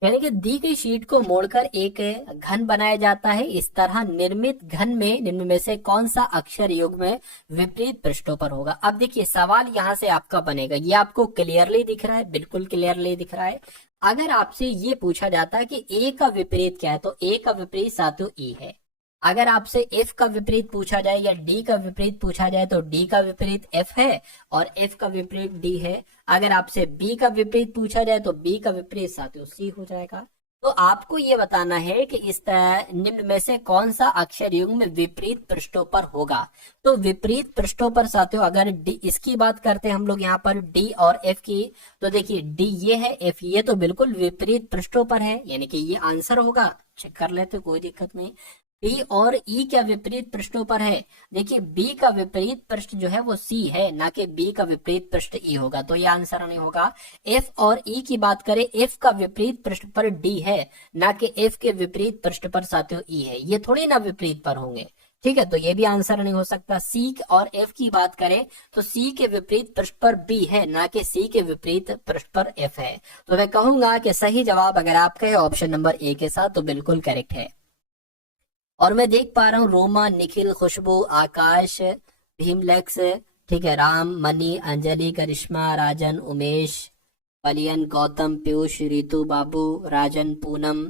यानी कि दी गई शीट को मोड़कर एक घन बनाया जाता है। इस तरह निर्मित घन में निम्न में से कौन सा अक्षर युग्म में विपरीत पृष्ठों पर होगा। अब देखिए सवाल यहाँ से आपका बनेगा, ये आपको क्लियरली दिख रहा है, बिल्कुल क्लियरली दिख रहा है। अगर आपसे ये पूछा जाता है कि ए का विपरीत क्या है, तो ए का विपरीत साथियों ई है। अगर आपसे एफ का विपरीत पूछा जाए या डी का विपरीत पूछा जाए तो डी का विपरीत एफ है और एफ का विपरीत डी है। अगर आपसे बी का विपरीत पूछा जाए तो बी का विपरीत साथियों सी हो जाएगा। तो आपको ये बताना है कि इस निम्न में से कौन सा अक्षर युग्म में विपरीत पृष्ठों पर होगा। तो विपरीत पृष्ठों पर साथियों अगर डी इसकी बात करते हैं हम लोग यहाँ पर डी और एफ की, तो देखिए डी ये है, एफ ये, तो बिल्कुल विपरीत पृष्ठों पर है, यानी कि ये आंसर होगा। चेक कर लेते, कोई दिक्कत नहीं। बी और ई क्या विपरीत पृष्ठों पर है, देखिए बी का विपरीत पृष्ठ जो है वो सी है, ना कि बी का विपरीत पृष्ठ ई होगा, तो ये आंसर नहीं होगा। एफ और ई की बात करें, एफ का विपरीत पृष्ठ पर डी है, ना कि एफ के विपरीत पृष्ठ पर साथियों ई है, ये थोड़ी ना विपरीत पर होंगे, ठीक है, तो ये भी आंसर नहीं हो सकता। सी और एफ की बात करें तो सी के विपरीत पृष्ठ पर बी है, ना कि सी के विपरीत पृष्ठ पर एफ है। तो मैं कहूंगा कि सही जवाब अगर आपका है ऑप्शन नंबर ए के साथ, तो बिल्कुल करेक्ट है। और मैं देख पा रहा हूँ रोमा, निखिल, खुशबू, आकाश, भीमलेक्स, ठीक है, राम, मनी, अंजलि, करिश्मा, राजन, उमेश, पलियन, गौतम, पीयूष, रितु, बाबू, राजन, पूनम,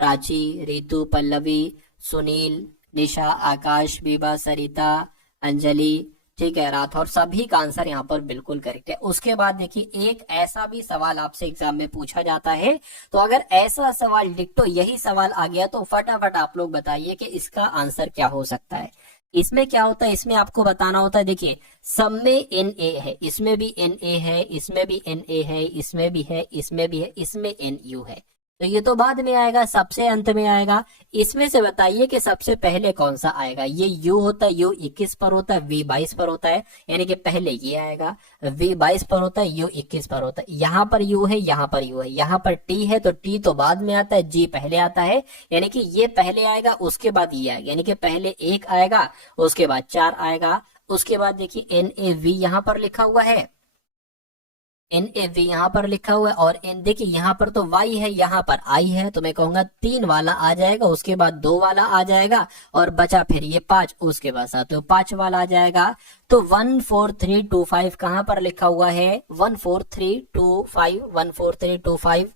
प्राची, रितु, पल्लवी, सुनील, निशा, आकाश, बीबा, सरिता, अंजलि, ठीक है, राठौर, सभी का आंसर यहाँ पर बिल्कुल करेक्ट है। उसके बाद देखिए एक ऐसा भी सवाल आपसे एग्जाम में पूछा जाता है, तो अगर ऐसा सवाल डिक्टो यही सवाल आ गया तो फटाफट आप लोग बताइए कि इसका आंसर क्या हो सकता है। इसमें क्या होता है, इसमें आपको बताना होता है, देखिए सब में एन ए है, इसमें भी एन ए है, इसमें भी एन ए है, इसमें भी है, इसमें भी है, इसमें एन यू है, तो ये तो बाद में आएगा, सबसे अंत में आएगा। इसमें से बताइए कि सबसे पहले कौन सा आएगा। ये U होता है, U 21 पर होता है, V 22 पर होता है, यानी कि पहले ये आएगा, V 22 पर होता है, U 21 पर होता है। यहाँ पर U है, यहाँ पर U है, यहाँ पर T है तो T तो बाद में आता है, G पहले आता है, यानी कि ये पहले आएगा उसके बाद ये आएगा, यानी कि पहले 1 आएगा उसके बाद 4 आएगा। उसके बाद देखिए NAV यहाँ पर लिखा हुआ है, NAV यहाँ पर लिखा हुआ है, और एन देखिए यहाँ पर तो y है, यहाँ पर I है, तो मैं कहूंगा 3 वाला आ जाएगा, उसके बाद 2 वाला आ जाएगा, और बचा फिर ये 5, उसके बाद साथियों 5 वाला आ जाएगा। तो 14325 कहाँ पर लिखा हुआ है? 14325, 14325,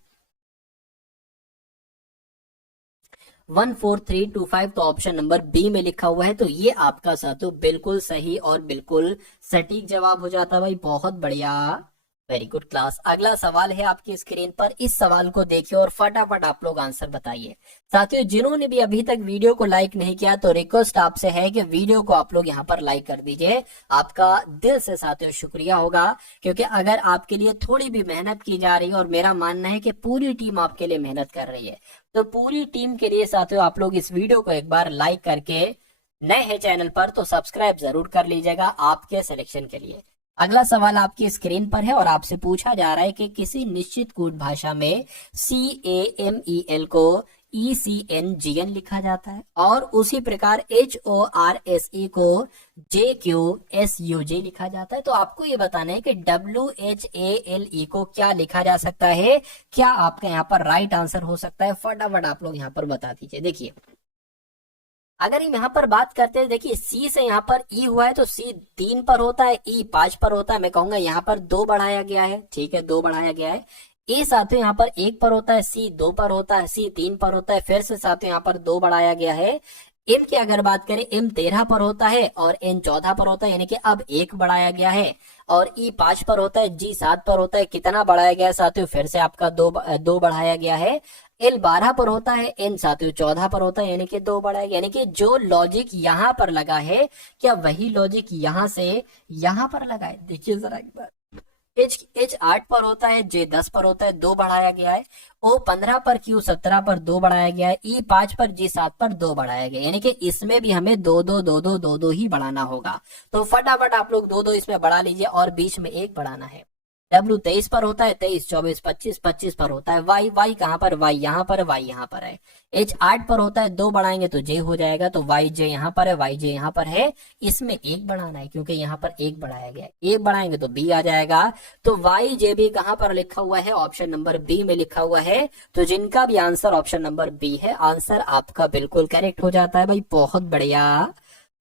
14325 तो ऑप्शन नंबर बी में लिखा हुआ है। तो ये आपका साथियों बिल्कुल सही और बिल्कुल सटीक जवाब हो जाता है भाई, बहुत बढ़िया, वेरी गुड क्लास। अगला सवाल है आपकी स्क्रीन पर, इस सवाल को देखिए और फटाफट आप लोग आंसर बताइए। साथियों जिन्होंने भी अभी तक वीडियो को लाइक नहीं किया तो रिक्वेस्ट आपसे है कि वीडियो को आप लोग यहाँ पर लाइक कर दीजिए, आपका दिल से साथियों शुक्रिया होगा, क्योंकि अगर आपके लिए थोड़ी भी मेहनत की जा रही है, और मेरा मानना है कि पूरी टीम आपके लिए मेहनत कर रही है, तो पूरी टीम के लिए साथियों आप लोग इस वीडियो को एक बार लाइक करके, नए हैं चैनल पर तो सब्सक्राइब जरूर कर लीजिएगा आपके सिलेक्शन के लिए। अगला सवाल आपकी स्क्रीन पर है और आपसे पूछा जा रहा है कि किसी निश्चित कोड भाषा में CAMEL को ECNGN लिखा जाता है, और उसी प्रकार HORSE को JQSUJ लिखा जाता है। तो आपको ये बताना है कि WHALE को क्या लिखा जा सकता है, क्या आपका यहाँ पर राइट आंसर हो सकता है? फटाफट आप लोग यहाँ पर बता दीजिए। देखिए अगर हम यहाँ पर बात करते हैं, देखिए C से यहाँ पर E हुआ है, तो C 3 पर होता है, E 5 पर होता है, मैं कहूंगा यहाँ पर 2 बढ़ाया गया है, ठीक है 2 बढ़ाया गया है। A साथियों यहाँ पर 1 पर होता है, C 2 पर होता है, C 3 पर होता है, फिर से साथियों यहाँ पर 2 बढ़ाया गया है। M की अगर बात करें, M 13 पर होता है और N 14 पर होता है, यानी कि अब 1 बढ़ाया गया है, और E 5 पर होता है, G 7 पर होता है, कितना बढ़ाया गया है साथियों? फिर से आपका 2 बढ़ाया गया है। L 12 पर होता है, N साथियों 14 पर होता है, यानी कि 2 बढ़ाया गया, यानी कि जो लॉजिक यहाँ पर लगा है, क्या वही लॉजिक यहाँ से यहाँ पर लगा है? देखिए जरा एक बार, H 8 पर होता है, J 10 पर होता है, 2 बढ़ाया गया है, O 15 पर, Q 17 पर, 2 बढ़ाया गया है, E 5 पर, G 7 पर, 2 बढ़ाया गया, यानी कि इसमें भी हमें 2 ही बढ़ाना होगा। तो फटाफट आप लोग 2 इसमें बढ़ा लीजिए, और बीच में 1 बढ़ाना है। W 23 पर होता है, 23, 24, 25, 25 पर होता है। Y कहाँ पर? Y यहाँ पर, Y यहाँ पर है। H 8 पर होता है, 2 बढ़ाएंगे तो J हो जाएगा, तो YJ यहाँ पर है, YJ यहाँ पर है, इसमें 1 बढ़ाना है क्योंकि यहाँ पर 1 बढ़ाया गया है, 1 बढ़ाएंगे तो B आ जाएगा। तो YJ भी कहाँ पर लिखा हुआ है? ऑप्शन नंबर बी में लिखा हुआ है। तो जिनका भी आंसर ऑप्शन नंबर बी है, आंसर आपका बिल्कुल करेक्ट हो जाता है भाई, बहुत बढ़िया,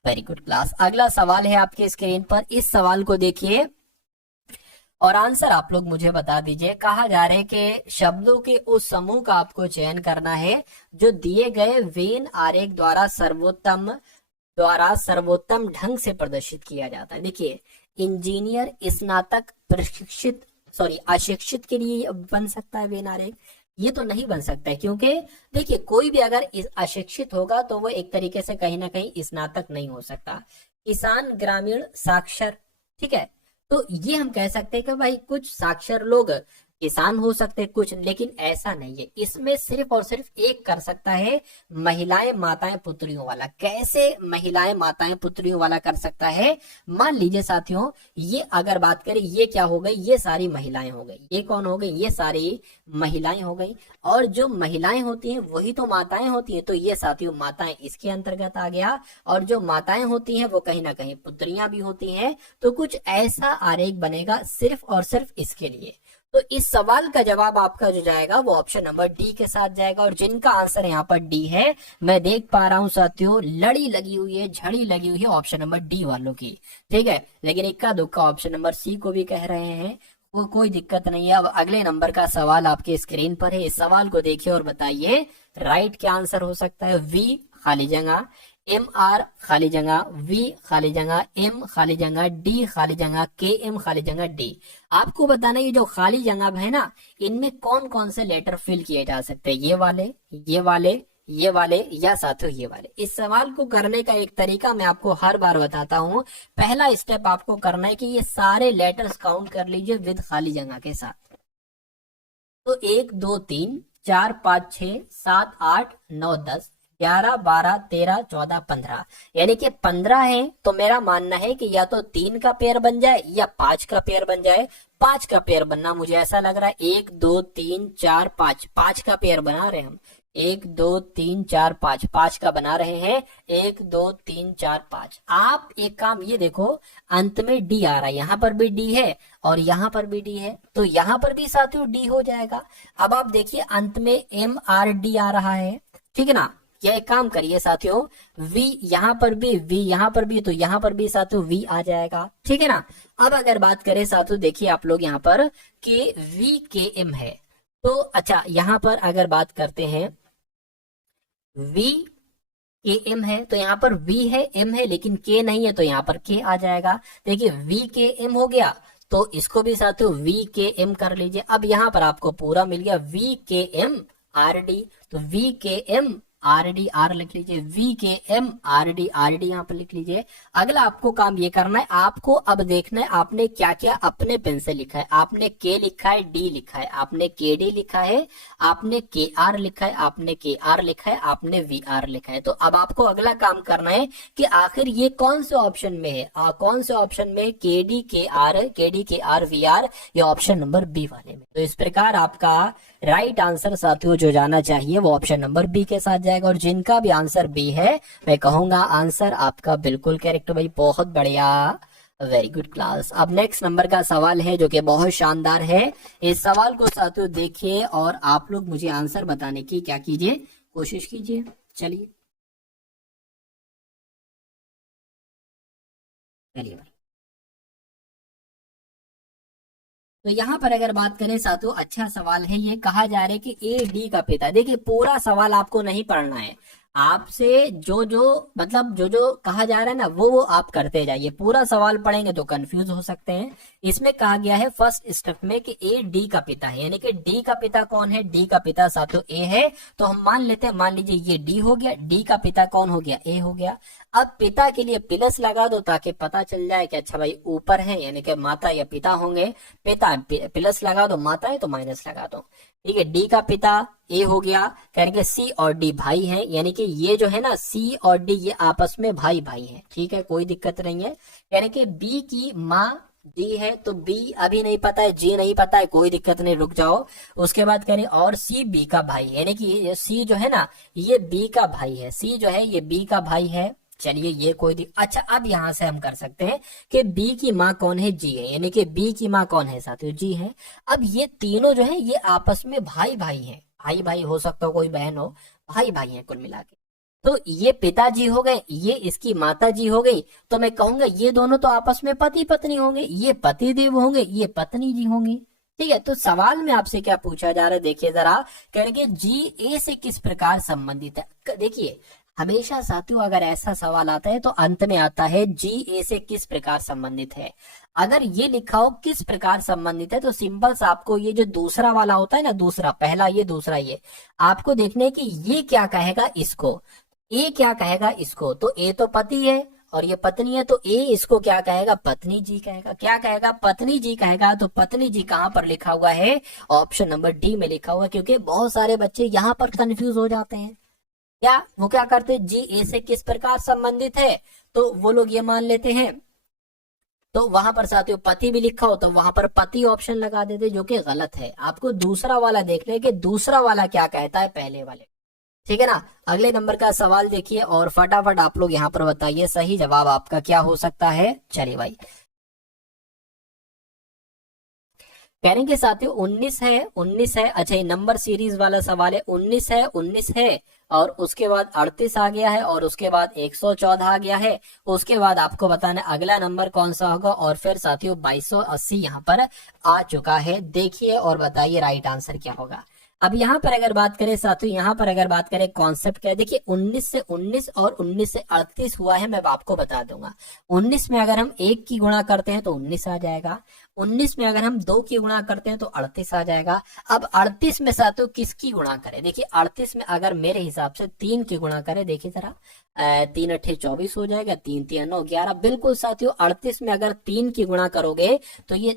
वेरी गुड क्लास। अगला सवाल है आपके स्क्रीन पर, इस सवाल को देखिए और आंसर आप लोग मुझे बता दीजिए। कहा जा रहा है कि शब्दों के उस समूह का आपको चयन करना है जो दिए गए वेन आरेख द्वारा सर्वोत्तम ढंग से प्रदर्शित किया जाता है। देखिए इंजीनियर, स्नातक, प्रशिक्षित अशिक्षित के लिए बन सकता है वेन आरेख, ये तो नहीं बन सकता है, क्योंकि देखिए कोई भी अगर अशिक्षित होगा तो वो एक तरीके से कहीं ना कहीं स्नातक नहीं हो सकता। किसान, ग्रामीण, साक्षर, ठीक है, तो ये हम कह सकते हैं कि भाई कुछ साक्षर लोग किसान हो सकते हैं कुछ, लेकिन ऐसा नहीं है, इसमें सिर्फ और सिर्फ एक कर सकता है महिलाएं, माताएं, पुत्रियों वाला। कैसे महिलाएं, माताएं, पुत्रियों वाला कर सकता है? मान लीजिए साथियों, ये अगर बात करें, ये क्या हो गई? ये सारी महिलाएं हो गई, ये कौन हो गई? ये सारी महिलाएं हो गई, और जो महिलाएं होती हैं वही तो माताएं होती हैं, तो ये साथियों माताएं इसके अंतर्गत आ गया, और जो माताएं होती हैं वो कहीं ना कहीं पुत्रियां भी होती हैं। तो कुछ ऐसा आरेख बनेगा सिर्फ और सिर्फ इसके लिए। तो इस सवाल का जवाब आपका जो जाएगा वो ऑप्शन नंबर डी के साथ जाएगा, और जिनका आंसर यहाँ पर डी है, मैं देख पा रहा हूँ साथियों लड़ी लगी हुई है, झड़ी लगी हुई है ऑप्शन नंबर डी वालों की, ठीक है, लेकिन इक्का दुक्का ऑप्शन नंबर सी को भी कह रहे हैं, वो कोई दिक्कत नहीं है। अब अगले नंबर का सवाल आपके स्क्रीन पर है, इस सवाल को देखिए और बताइए राइट क्या आंसर हो सकता है। वी खाली जगह, MR खाली जगह, V खाली जगह, M खाली जगह, D खाली जगह, KM खाली जगह, D। आपको बताना ये जो खाली जगह है ना, इनमें कौन कौन से लेटर फिल किए जा सकते हैं? ये वाले, ये वाले, ये वाले, या साथियों ये वाले। इस सवाल को करने का एक तरीका मैं आपको हर बार बताता हूँ। पहला स्टेप आपको करना है कि ये सारे लेटर्स काउंट कर लीजिए विद खाली जगह के साथ। तो 1 2 3 4 5 6 7 8 9 10 11 12 13 14 15, यानी कि 15 है। तो मेरा मानना है कि या तो 3 का पेयर बन जाए या 5 का पेयर बन जाए। 5 का पेयर बनना मुझे ऐसा लग रहा है, 1 2 3 4 5, 5 का पेयर बना रहे हम, 1 2 3 4 5, 5 का बना रहे हैं। 1 2 3 4 5। आप एक काम ये देखो, अंत में डी आ रहा है, यहाँ पर भी डी है और यहाँ पर भी डी है, तो यहाँ पर भी साथियों डी हो जाएगा। अब आप देखिए अंत में एम आर डी आ रहा है, ठीक है ना। यह एक काम करिए साथियों, v यहाँ पर भी, v यहाँ पर भी, तो यहाँ पर भी साथियों v आ जाएगा, ठीक है ना। अब अगर बात करें साथियों, देखिए आप लोग यहाँ पर के v के m है, तो अच्छा यहाँ पर अगर बात करते हैं v के m है, तो यहाँ पर v है m है लेकिन k नहीं है, तो यहाँ पर k आ जाएगा। देखिए v के m हो गया, तो इसको भी साथियों v के m कर लीजिए। अब यहाँ पर आपको पूरा मिल गया v के m आर डी, तो v के m आर डी, आर लिख लीजिए, v के m R D, R D यहाँ पर लिख लीजिए। अगला आपको काम ये करना है, आपको अब देखना है आपने क्या क्या अपने पेन से लिखा है। आपने k लिखा है, d लिखा है, आपने के डी लिखा है, आपने के आर लिखा है, आपने के आर लिखा है, आपने वी आर लिखा है। तो अब आपको अगला काम करना है कि आखिर ये कौन से ऑप्शन में है, कौन से ऑप्शन में, के डी के आर वी आर, ये ऑप्शन नंबर बी वाले में। तो इस प्रकार आपका राइट आंसर साथियों जो जाना चाहिए वो ऑप्शन नंबर बी के साथ जाएगा। और जिनका भी आंसर बी है, मैं कहूंगा आंसर आपका बिल्कुल करेक्ट भाई, बहुत बढ़िया, वेरी गुड क्लास। अब नेक्स्ट नंबर का सवाल है जो कि बहुत शानदार है। इस सवाल को साथियों देखिए और आप लोग मुझे आंसर बताने की क्या कीजिए, कोशिश कीजिए। चलिए चलिए भाई, तो यहाँ पर अगर बात करें साथियों, अच्छा सवाल है ये। कहा जा रहा है कि ए डी का पिता, देखिए पूरा सवाल आपको नहीं पढ़ना है, आपसे जो जो मतलब जो जो कहा जा रहा है ना वो आप करते जाइए। पूरा सवाल पढ़ेंगे तो कंफ्यूज हो सकते हैं। इसमें कहा गया है फर्स्ट स्टेप में कि ए डी का पिता है, यानी कि डी का पिता कौन है, डी का पिता साथियों ए है, तो हम मान लेते हैं, मान लीजिए ये डी हो गया, डी का पिता कौन हो गया, ए हो गया। अब पिता के लिए प्लस लगा दो ताकि पता चल जाए कि अच्छा भाई ऊपर है यानी कि माता या पिता होंगे। पिता प्लस लगा दो, माता है तो माइनस लगा दो, ठीक है। डी का पिता ए हो गया, यानी कि सी और डी भाई हैं, यानी कि ये जो है ना सी और डी ये आपस में भाई भाई हैं, ठीक है, कोई दिक्कत नहीं है। यानी कि बी की माँ डी है, तो बी अभी नहीं पता है, जी नहीं पता है, कोई दिक्कत नहीं, रुक जाओ। उसके बाद करें और सी बी का भाई, यानी कि ये सी जो है ना ये बी का भाई है, सी जो है ये बी का भाई है। चलिए ये कोई अच्छा, अब यहां से हम कर सकते हैं कि बी की माँ कौन है, जी है, यानी कि बी की माँ कौन है साथियों, जी है। अब ये तीनों जो है ये आपस में भाई भाई हैं, भाई भाई हो सकता हो कोई बहन हो, भाई भाई हैं कुल मिला के। तो ये पिताजी हो गए, ये इसकी माता जी हो गई, तो मैं कहूंगा ये दोनों तो आपस में पति पत्नी होंगे, ये पति देव होंगे, ये पत्नी जी होंगी, ठीक है। तो सवाल में आपसे क्या पूछा जा रहा है, देखिए जरा, कहेंगे जी ए से किस प्रकार संबंधित है। देखिए हमेशा साथियों अगर ऐसा सवाल आता है तो अंत में आता है जी ए से किस प्रकार संबंधित है। अगर ये लिखा हो किस प्रकार संबंधित है तो सिंपल सा आपको ये जो दूसरा वाला होता है ना, दूसरा, पहला ये दूसरा ये, आपको देखने की ये क्या कहेगा इसको, ए क्या कहेगा इसको, तो ए तो पति है और ये पत्नी है, तो ए इसको क्या कहेगा, पत्नी जी कहेगा, क्या कहेगा, पत्नी जी कहेगा। तो पत्नी जी कहाँ पर लिखा हुआ है, ऑप्शन नंबर डी में लिखा हुआ है, क्योंकि बहुत सारे बच्चे यहाँ पर कंफ्यूज हो जाते हैं। क्या वो क्या करते हैं, जी ए से किस प्रकार संबंधित है, तो वो लोग ये मान लेते हैं, तो वहां पर साथियों पति भी लिखा हो तो वहां पर पति ऑप्शन लगा देते, जो कि गलत है। आपको दूसरा वाला देख ले कि दूसरा वाला क्या कहता है पहले वाले, ठीक है ना। अगले नंबर का सवाल देखिए और फटाफट आप लोग यहाँ पर बताइए सही जवाब आपका क्या हो सकता है। चलिए भाई, करेंगे साथियों 19 है, 19 है, अच्छा ये नंबर सीरीज वाला सवाल है, 19 है, 19 है और उसके बाद 38 आ गया है और उसके बाद 114 आ गया है। उसके बाद आपको बताना अगला नंबर कौन सा होगा और फिर साथियों 2280 यहाँ पर आ चुका है। देखिए और बताइए राइट आंसर क्या होगा। अब यहाँ पर अगर बात करें साथियों, यहाँ पर अगर बात करें कॉन्सेप्ट क्या है, देखिए 19 से 19 और 19 से 38 हुआ है, मैं आपको बता दूंगा। 19 में अगर हम 1 की गुणा करते हैं तो 19 आ जाएगा, 19 में अगर हम 2 की गुणा करते हैं तो 38 आ जाएगा। अब 38 में साथियों किसकी गुणा करें, देखिए 38 में अगर मेरे हिसाब से 3 की गुणा करें, देखिए जरा 3 अट्ठे 24 हो जाएगा, 3 3 9 11, बिल्कुल साथियों 38 में अगर 3 की गुणा करोगे तो ये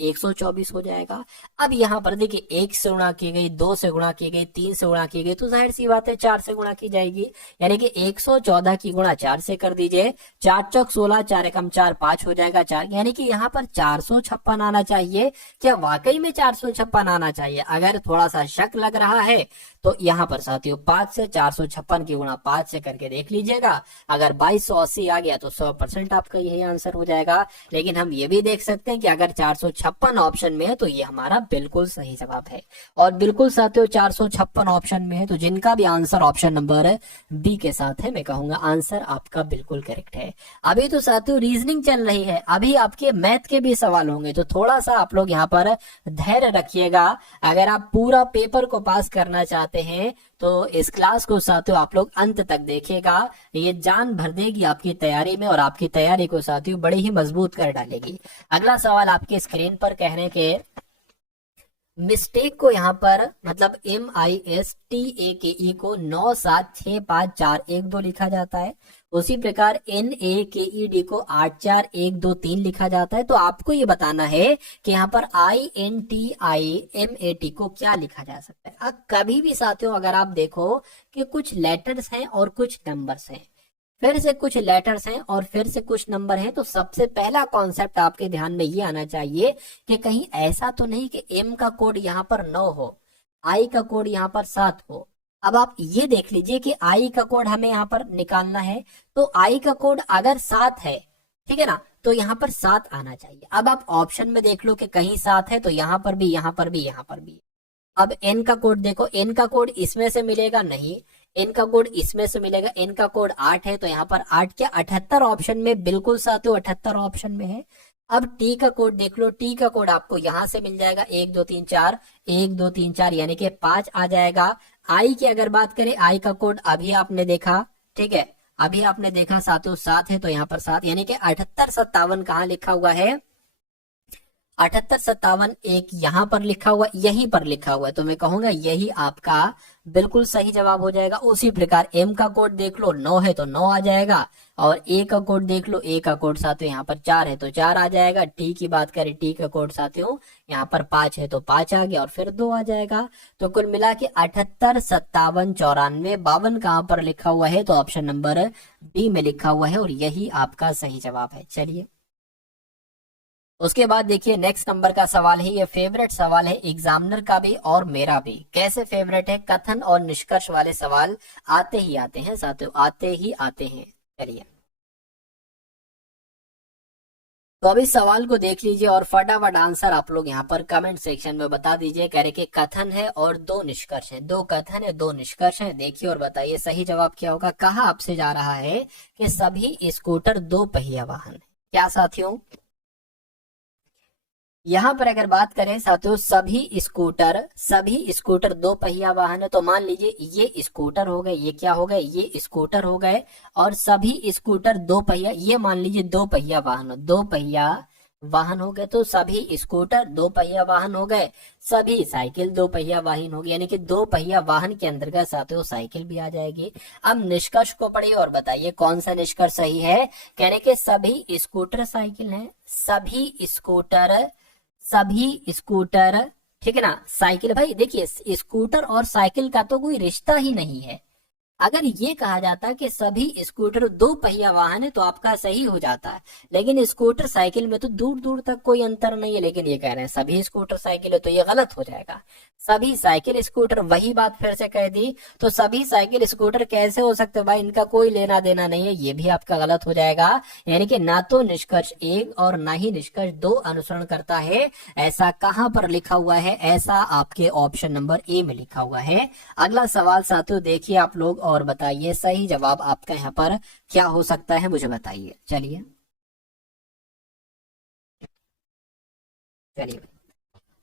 124 हो जाएगा। अब यहाँ पर देखिए 1 से गुणा की गई, 2 से गुणा की गई, 3 से गुणा की गई, तो जाहिर सी बात है 4 से गुणा की जाएगी, यानी कि 114 की गुणा 4 से कर दीजिए, 4 चौक 16, 4 एकम 4 5 हो जाएगा 4, यानी कि यहाँ पर 400 456 आना चाहिए? क्या वाकई में 456 आना चाहिए? अगर थोड़ा सा शक लग रहा है तो यहाँ पर साथियों 5 से 456 की गुणा 5 से करके देख लीजिएगा। अगर 2280 आ गया तो 100% आपका यही आंसर हो जाएगा। लेकिन हम ये भी देख सकते हैं कि अगर 456 ऑप्शन में है तो ये हमारा बिल्कुल सही जवाब है। और बिल्कुल साथियों 456 ऑप्शन में है तो जिनका भी आंसर ऑप्शन नंबर बी के साथ है, मैं कहूंगा आंसर आपका बिल्कुल करेक्ट है। अभी तो साथियों रीजनिंग चल रही है, अभी आपके मैथ के भी सवाल होंगे, तो थोड़ा सा आप लोग यहाँ पर धैर्य रखिएगा। अगर आप पूरा पेपर को पास करना चाहते हैं तो इस क्लास को साथियों आप लोग अंत तक देखिएगा, ये जान भर देगी आपकी तैयारी में और आपकी तैयारी को साथियों बड़ी ही मजबूत कर डालेगी। अगला सवाल आपके स्क्रीन पर कह रहे हैं कि मिस्टेक को यहाँ पर मतलब MISTAKE को 9765412 लिखा जाता है, उसी प्रकार NAKED को 84123 लिखा जाता है। तो आपको ये बताना है कि यहाँ पर INTIMAT को क्या लिखा जा सकता है। अब कभी भी साथियों अगर आप देखो कि कुछ लेटर्स हैं और कुछ नंबर्स हैं, फिर से कुछ लेटर्स हैं और फिर से कुछ नंबर हैं, तो सबसे पहला कॉन्सेप्ट आपके ध्यान में ये आना चाहिए कि कहीं ऐसा तो नहीं कि M का कोड यहाँ पर 9 हो, I का कोड यहाँ पर 7 हो। अब आप ये देख लीजिए कि I का कोड हमें यहाँ पर निकालना है, तो I का कोड अगर 7 है, ठीक है ना, तो यहाँ पर 7 आना चाहिए। अब आप ऑप्शन में देख लो कि कहीं 7 है तो यहाँ पर भी, यहाँ पर भी, यहाँ पर भी। अब N का कोड देखो, N का कोड इसमें से मिलेगा नहीं, N का कोड इसमें से मिलेगा, N का कोड 8 है तो यहाँ पर 8 क्या 78 ऑप्शन में, बिल्कुल साथियों 78 ऑप्शन में है। अब T का कोड देख लो, T का कोड आपको यहाँ से मिल जाएगा 1 2 3 4, 1 2 3 4 यानी कि 5 आ जाएगा। I की अगर बात करें, I का कोड अभी आपने देखा, ठीक है, अभी आपने देखा साथियों 7 है तो यहाँ पर 7 यानी कि 78 57 कहाँ लिखा हुआ है, 78 57 एक यहाँ पर लिखा हुआ, यहीं पर लिखा हुआ है, तो मैं कहूंगा यही आपका बिल्कुल सही जवाब हो जाएगा। उसी प्रकार M का कोड देख लो, 9 है तो 9 आ जाएगा, और A का कोड देख लो, A का कोड साथियों यहाँ पर 4 है तो 4 आ जाएगा। T की बात करें, T का कोड साथियों यहाँ पर 5 है तो 5 आ गया और फिर 2 आ जाएगा। तो कुल मिला के 78 57 94 52 कहाँ पर लिखा हुआ है, तो ऑप्शन नंबर बी में लिखा हुआ है और यही आपका सही जवाब है। चलिए उसके बाद देखिए नेक्स्ट नंबर का सवाल है, ये फेवरेट सवाल है एग्जामिनर का भी और मेरा भी। कैसे फेवरेट है, कथन और निष्कर्ष वाले सवाल आते ही आते हैं साथियों, आते ही आते हैं। चलिए तो अभी सवाल को देख लीजिए और फटाफट आंसर आप लोग यहाँ पर कमेंट सेक्शन में बता दीजिए। कह रहे कि कथन है और 2 निष्कर्ष है, 2 कथन है 2 निष्कर्ष है। देखिए और बताइए सही जवाब क्या होगा। कहा आपसे जा रहा है कि सभी स्कूटर 2 पहिया वाहन है। क्या साथियों, यहाँ पर अगर बात करें साथियों सभी स्कूटर 2 पहिया वाहन है, तो मान लीजिए ये स्कूटर हो गए, ये क्या हो गए, ये स्कूटर हो गए, और सभी स्कूटर 2 पहिया, ये मान लीजिए 2 पहिया वाहन, 2 पहिया वाहन हो गए, तो सभी स्कूटर 2 पहिया वाहन हो गए, सभी साइकिल 2 पहिया वाहन हो गए, यानी कि 2 पहिया वाहन के अंतर्गत साथियों साइकिल भी आ जाएगी। अब निष्कर्ष को पढ़िए और बताइए कौन सा निष्कर्ष सही है। कहने के सभी स्कूटर साइकिल है, सभी स्कूटर ठीक है ना साइकिल। भाई देखिए स्कूटर और साइकिल का तो कोई रिश्ता ही नहीं है। अगर ये कहा जाता कि सभी स्कूटर 2 पहिया वाहन है तो आपका सही हो जाता है, लेकिन स्कूटर साइकिल में तो दूर दूर तक कोई अंतर नहीं है, लेकिन ये कह रहे हैं सभी स्कूटर साइकिल है तो ये गलत हो जाएगा। सभी साइकिल स्कूटर, वही बात फिर से कह दी, तो सभी साइकिल स्कूटर कैसे हो सकते भाई, इनका कोई लेना देना नहीं है, ये भी आपका गलत हो जाएगा। यानी कि ना तो निष्कर्ष 1 और ना ही निष्कर्ष 2 अनुसरण करता है। ऐसा कहां पर लिखा हुआ है, ऐसा आपके ऑप्शन नंबर ए में लिखा हुआ है। अगला सवाल साथियों देखिए आप लोग और बताइए सही जवाब आपका यहाँ पर क्या हो सकता है, मुझे बताइए। चलिए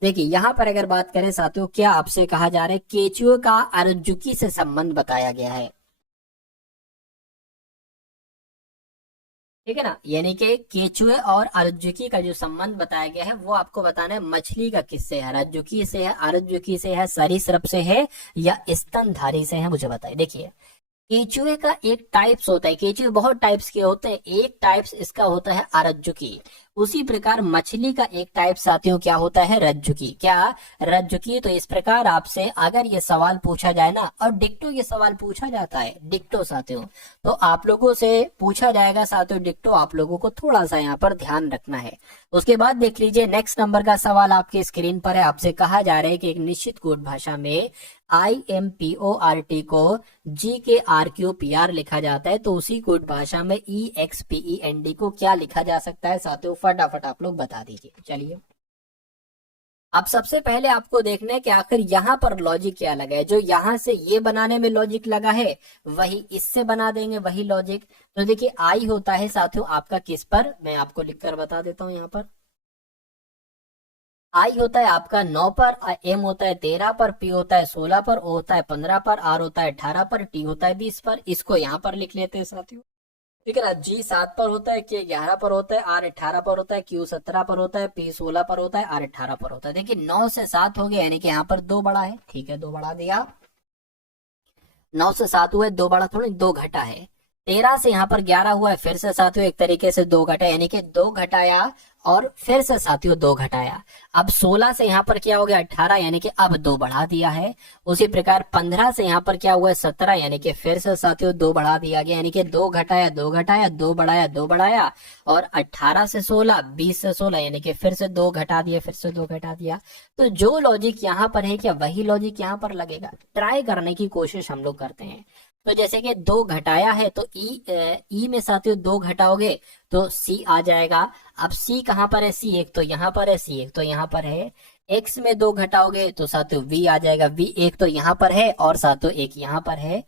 देखिए यहाँ पर अगर बात करें साथियों, क्या आपसे कहा जा रहा है केचुए का अरजुकी से संबंध बताया गया है, ठीक है ना। यानी कि केचुए और अरजुकी का जो संबंध बताया गया है वो आपको बताना है मछली का किससे है, अरजुकी से है, अरजुकी से है, सरीसृप से है या स्तनधारी से है, मुझे बताइए। देखिए केचुए का एक टाइप्स होता है, केचुए बहुत टाइप्स के होते हैं, एक टाइप्स इसका होता है अरजुकी, उसी प्रकार मछली का एक टाइप साथियों क्या होता है, रज्जुकी। क्या, रज्जुकी। तो इस प्रकार आपसे अगर ये सवाल पूछा जाए ना, और डिक्टो ये सवाल पूछा जाता है, डिक्टो साथियों, तो आप लोगों से पूछा जाएगा साथियों डिक्टो, आप लोगों को थोड़ा सा यहाँ पर ध्यान रखना है। उसके बाद देख लीजिए नेक्स्ट नंबर का सवाल आपके स्क्रीन पर है। आपसे कहा जा रहा है कि एक निश्चित कोड भाषा में IMPORT को GKRQPR लिखा जाता है, तो उसी कोड भाषा में EXPEND को क्या लिखा जा सकता है साथियों, फटाफट आप लोग बता दीजिए। चलिए, अब सबसे पहले आपको देखना है कि आखिर यहाँ पर लॉजिक क्या लगा है। जो यहाँ से ये बनाने में लॉजिक लगा है वही इससे बना देंगे, वही लॉजिक। तो देखिए आई होता है साथियों आपका किस पर, मैं आपको लिखकर बता देता हूँ यहाँ पर। आई होता है आपका 9 पर, एम होता है 13 पर, पी होता है 16 पर, ओ होता है 15 पर, आर होता है 18 पर, टी होता है 20 पर। इसको यहाँ पर लिख लेते हैं साथियों, ठीक है ना। जी 7 पर होता है, के 11 पर होता है, आर 18 पर होता है, क्यू 17 पर होता है, पी 16 पर होता है, आर 18 पर होता है। देखिए 9 से 7 हो गया, यानी कि यहाँ पर 2 बढ़ा है, ठीक है, 2 बढ़ा दिया। 9 से 7 हुआ है, 2 बढ़ा थोड़ी, 2 घटा है। 13 से यहाँ पर 11 हुआ है, फिर से साथियों एक तरीके से 2 घटा, यानी कि 2 घटाया और फिर से साथियों 2 घटाया। अब 16 से यहाँ पर क्या हो गया, 18, यानी कि अब 2 बढ़ा दिया है। उसी प्रकार 15 से यहाँ पर क्या हुआ है, 17, यानी कि फिर से साथियों 2 बढ़ा दिया गया, यानी कि 2 घटाया 2 घटाया, 2 बढ़ाया 2 बढ़ाया। और 18 से 16, 20 से 16, यानी कि फिर से 2 घटा दिया, फिर से 2 घटा दिया। तो जो लॉजिक यहाँ पर है क्या वही लॉजिक यहाँ पर लगेगा। ट्राई करने की कोशिश हम लोग करते हैं। तो जैसे कि 2 घटाया है तो ई में साथियों 2 घटाओगे तो सी आ जाएगा। अब सी कहाँ पर है, सी एक तो यहाँ पर है, सी एक तो यहाँ पर है। एक्स में 2 घटाओगे तो साथियों वी आ जाएगा, वी एक तो यहाँ पर है और साथियों एक यहाँ पर है।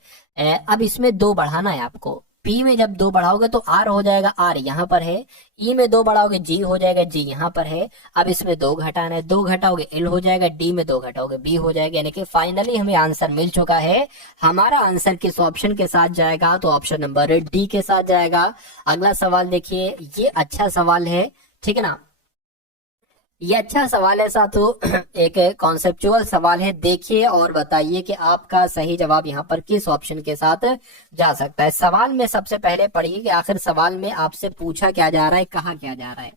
अब इसमें 2 बढ़ाना है आपको। पी में जब 2 बढ़ाओगे तो आर हो जाएगा, आर यहाँ पर है। ई में 2 बढ़ाओगे जी हो जाएगा, जी यहाँ पर है। अब इसमें 2 घटाना है, 2 घटाओगे एल हो जाएगा, डी में 2 घटाओगे बी हो जाएगा। यानी कि फाइनली हमें आंसर मिल चुका है। हमारा आंसर किस ऑप्शन के साथ जाएगा, तो ऑप्शन नंबर डी के साथ जाएगा। अगला सवाल देखिए, ये अच्छा सवाल है, ठीक है ना। ये अच्छा सवाल है साथियों, एक कॉन्सेप्चुअल सवाल है। देखिए और बताइए कि आपका सही जवाब यहाँ पर किस ऑप्शन के साथ जा सकता है। सवाल में सबसे पहले पढ़िए कि आखिर सवाल में आपसे पूछा क्या जा रहा है, कहा क्या जा रहा है।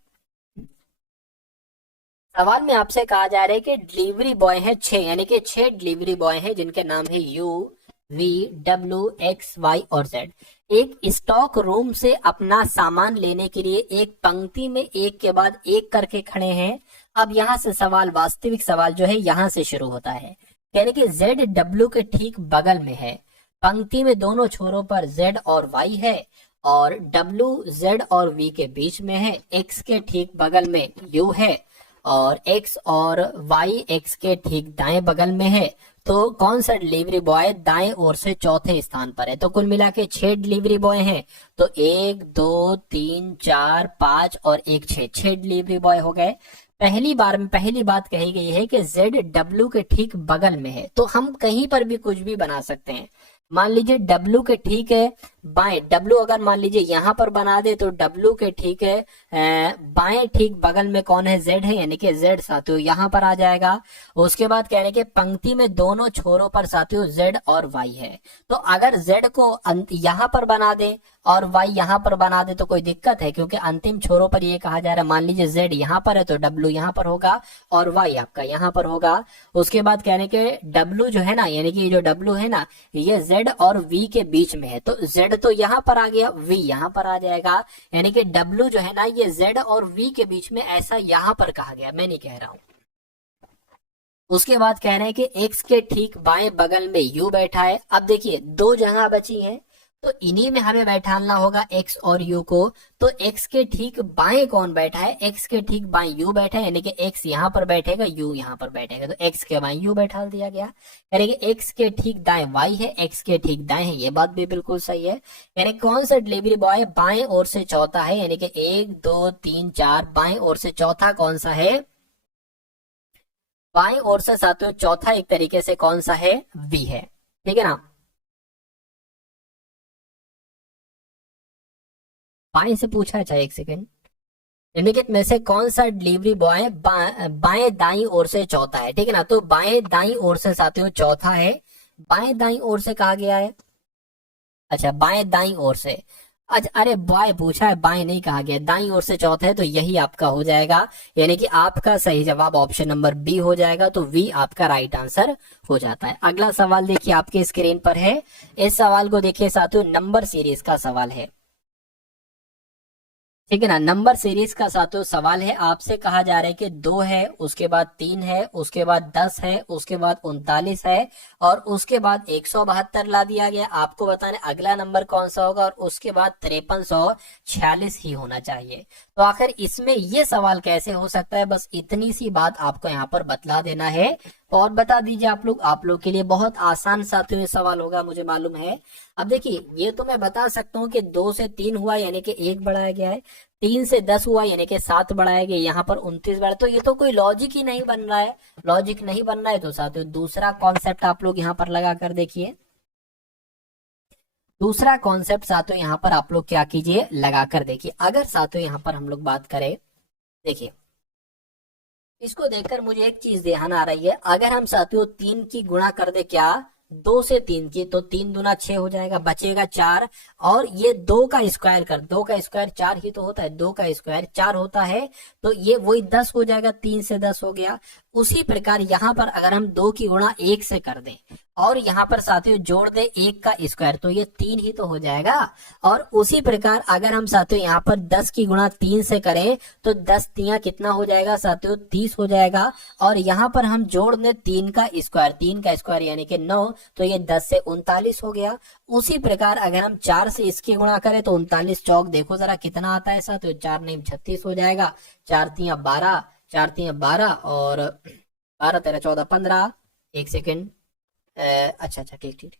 सवाल में आपसे कहा जा रहा है कि डिलीवरी बॉय है 6, यानी कि 6 डिलीवरी बॉय हैं जिनके नाम है U, V, W, X, Y और जेड। एक स्टॉक रूम से अपना सामान लेने के लिए एक पंक्ति में एक के बाद एक करके खड़े हैं। अब यहाँ से सवाल, वास्तविक सवाल जो है यहाँ से शुरू होता है, यानी कि जेड डब्ल्यू के ठीक बगल में है। पंक्ति में दोनों छोरों पर जेड और वाई है और डब्ल्यू जेड और वी के बीच में है। एक्स के ठीक बगल में यू है और एक्स और वाई एक्स के ठीक दाएं बगल में है। तो कौन सा डिलीवरी बॉय दाएं ओर से चौथे स्थान पर है। तो कुल मिला के 6 डिलीवरी बॉय हैं। तो 1 2 3 4 5 और 1 6 डिलीवरी बॉय हो गए। पहली बात कही गई है कि जेड डब्ल्यू के ठीक बगल में है। तो हम कहीं पर भी कुछ भी बना सकते हैं। मान लीजिए डब्ल्यू के ठीक है बाएं, डब्ल्यू अगर मान लीजिए यहाँ पर बना दे तो डब्ल्यू के ठीक है बाएं ठीक बगल में कौन है, जेड है, यानी कि जेड साथियों यहाँ पर आ जाएगा। उसके बाद कहने के पंक्ति में दोनों छोरों पर साथियों जेड और वाई है। तो अगर जेड को यहाँ पर बना दे और वाई यहाँ पर बना दे तो कोई दिक्कत है, क्योंकि अंतिम छोरों पर ये कहा जा रहा है। मान लीजिए जेड यहाँ पर है तो डब्ल्यू यहाँ पर होगा और वाई आपका यहाँ पर होगा। उसके बाद कहने के डब्ल्यू जो है ना, यानी कि जो डब्ल्यू है ना, ये जेड और वी के बीच में है। तो जेड तो यहाँ पर आ गया, वी यहाँ पर आ जाएगा, यानी कि डब्ल्यू जो है ना ये जेड और वी के बीच में, ऐसा यहाँ पर कहा गया, मैं नहीं कह रहा हूं। उसके बाद कह रहे हैं कि एक्स के ठीक बाएं बगल में यू बैठा है। अब देखिए 2 जगह बची हैं तो इन्हीं में हमें बैठाना होगा एक्स और यू को। तो एक्स के ठीक बाएं कौन बैठा है, एक्स के ठीक बाएं यू बैठा है, यानी कि एक्स यहाँ पर बैठेगा, यू यहाँ पर बैठेगा। तो एक्स के बाएं यू बैठा दिया गया। यानी कि एक्स के ठीक दाएं वाई है, एक्स के ठीक दाएं है, ये बात भी बिल्कुल सही है। यानी कौन सा डिलीवरी बॉय बाएं ओर से चौथा है, यानी कि 1 2 3 4 बाएं ओर से चौथा कौन सा है, बाएं ओर से साथियों चौथा एक तरीके से कौन सा है, वी है, ठीक है ना। बाएं से पूछा है, चाहे एक सेकेंड। निम्नलिखित में से कौन सा डिलीवरी बॉय बाएं दाई ओर से चौथा है, ठीक है ना। तो बाएं दाई ओर से साथियों चौथा है। बाएं दाई ओर से कहा गया है, अच्छा बाएं दाई ओर से। अच्छा, अरे बाय पूछा है, बाएं नहीं कहा गया, दाईं ओर से चौथा है तो यही आपका हो जाएगा, यानी कि आपका सही जवाब ऑप्शन नंबर बी हो जाएगा, तो वी आपका राइट आंसर हो जाता है। अगला सवाल देखिए आपके स्क्रीन पर है, इस सवाल को देखिए साथियों, नंबर सीरीज का सवाल है, ठीक है ना। नंबर सीरीज का साथियों सवाल है, आपसे कहा जा रहा है कि 2 है, उसके बाद 3 है, उसके बाद 10 है, उसके बाद 39 है, और उसके बाद 172 ला दिया गया। आपको बताना अगला नंबर कौन सा होगा, और उसके बाद 5346 ही होना चाहिए। तो आखिर इसमें ये सवाल कैसे हो सकता है, बस इतनी सी बात आपको यहाँ पर बतला देना है। और बता दीजिए आप लोग के लिए बहुत आसान साथियों ये सवाल होगा, मुझे मालूम है। अब देखिए, ये तो मैं बता सकता हूँ कि 2 से 3 हुआ यानी कि 1 बढ़ाया गया है, 3 से 10 हुआ यानी कि 7 बढ़ाया गया, यहाँ पर 29 बढ़ा, तो ये तो कोई लॉजिक ही नहीं बन रहा है। लॉजिक नहीं बन रहा है तो साथियों दूसरा कॉन्सेप्ट आप लोग यहाँ पर लगा कर देखिए। दूसरा कॉन्सेप्ट साथियों यहाँ पर आप लोग क्या कीजिए, लगा कर देखिए। अगर साथियों यहाँ पर हम लोग बात करें, देखिए इसको देखकर मुझे एक चीज ध्यान आ रही है, अगर हम साथियों 3 की गुणा कर दे क्या, 2 से 3 की, तो 3 दूना 6 हो जाएगा, बचेगा 4, और ये 2 का स्क्वायर कर, 2 का स्क्वायर 4 ही तो होता है, 2 का स्क्वायर 4 होता है, तो ये वही 10 हो जाएगा, 3 से 10 हो गया। उसी प्रकार यहाँ पर अगर हम 2 की गुणा 1 से कर दें, और यहाँ पर साथियों जोड़ दे 1 का स्क्वायर, तो ये 3 ही तो हो जाएगा। और उसी प्रकार अगर हम साथियों यहाँ पर 10 की गुणा 3 से करें, तो 10 तिया कितना हो जाएगा साथियों, 30 हो जाएगा। और यहाँ पर हम जोड़ दें 3 का स्क्वायर, 3 का स्क्वायर यानी कि 9, तो ये 10 से 39 हो गया। उसी प्रकार अगर हम 4 से इसकी गुणा करें, तो 39 चौक देखो जरा कितना आता है साथियों, 4 नहीं 36 हो जाएगा, 4 तिया 12, 4 तिया 12, और 12 13 14 15, एक सेकेंड, अच्छा अच्छा ठीक ठीक,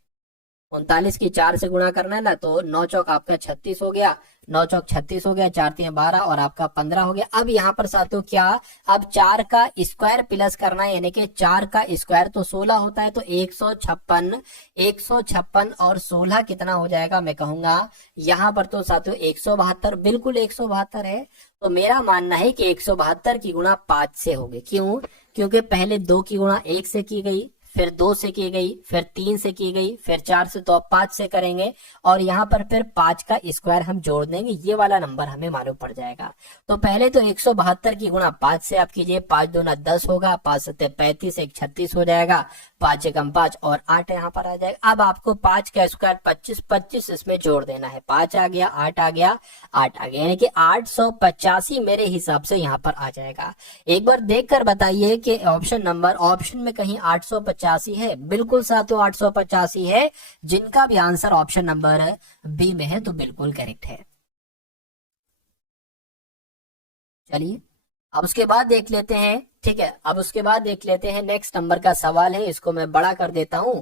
39 की 4 से गुणा करना है ना, तो 9 चौक आपका 36 हो गया, 9 चौक 36 हो गया, 4 3 12, और आपका 15 हो गया। अब यहाँ पर साथियों क्या, अब 4 का स्क्वायर प्लस करना है, यानी कि 4 का स्क्वायर तो 16 होता है, तो 156, 156 और 16 कितना हो जाएगा, मैं कहूंगा यहाँ पर तो साथियों 172, बिल्कुल 172 है। तो मेरा मानना है कि 172 की गुणा 5 से होगी, क्यों, क्योंकि पहले 2 की गुणा 1 से की गई, फिर 2 से की गई, फिर 3 से की गई, फिर 4 से, तो अब 5 से करेंगे, और यहाँ पर फिर 5 का स्क्वायर हम जोड़ देंगे, ये वाला नंबर हमें मालूम पड़ जाएगा। तो पहले तो 172 की गुणा 5 से आप कीजिए, 5 दूना 10 होगा, 5 सत्ते 35, 1 36 हो जाएगा, 5 एकम 5, और 8 यहाँ पर आ जाएगा। अब आपको 5 का स्क्वायर 25, 25 इसमें जोड़ देना है, 5 आ गया, 8 आ गया, 8 आ गया, यानी कि 885 मेरे हिसाब से यहाँ पर आ जाएगा। एक बार देख कर बताइए कि ऑप्शन में कहीं 885 है, बिल्कुल साथियों 885 है, जिनका भी आंसर ऑप्शन नंबर बी में है तो बिल्कुल करेक्ट है। चलिए अब उसके बाद देख लेते हैं, ठीक है, अब उसके बाद देख लेते हैं नेक्स्ट नंबर का सवाल है, इसको मैं बड़ा कर देता हूं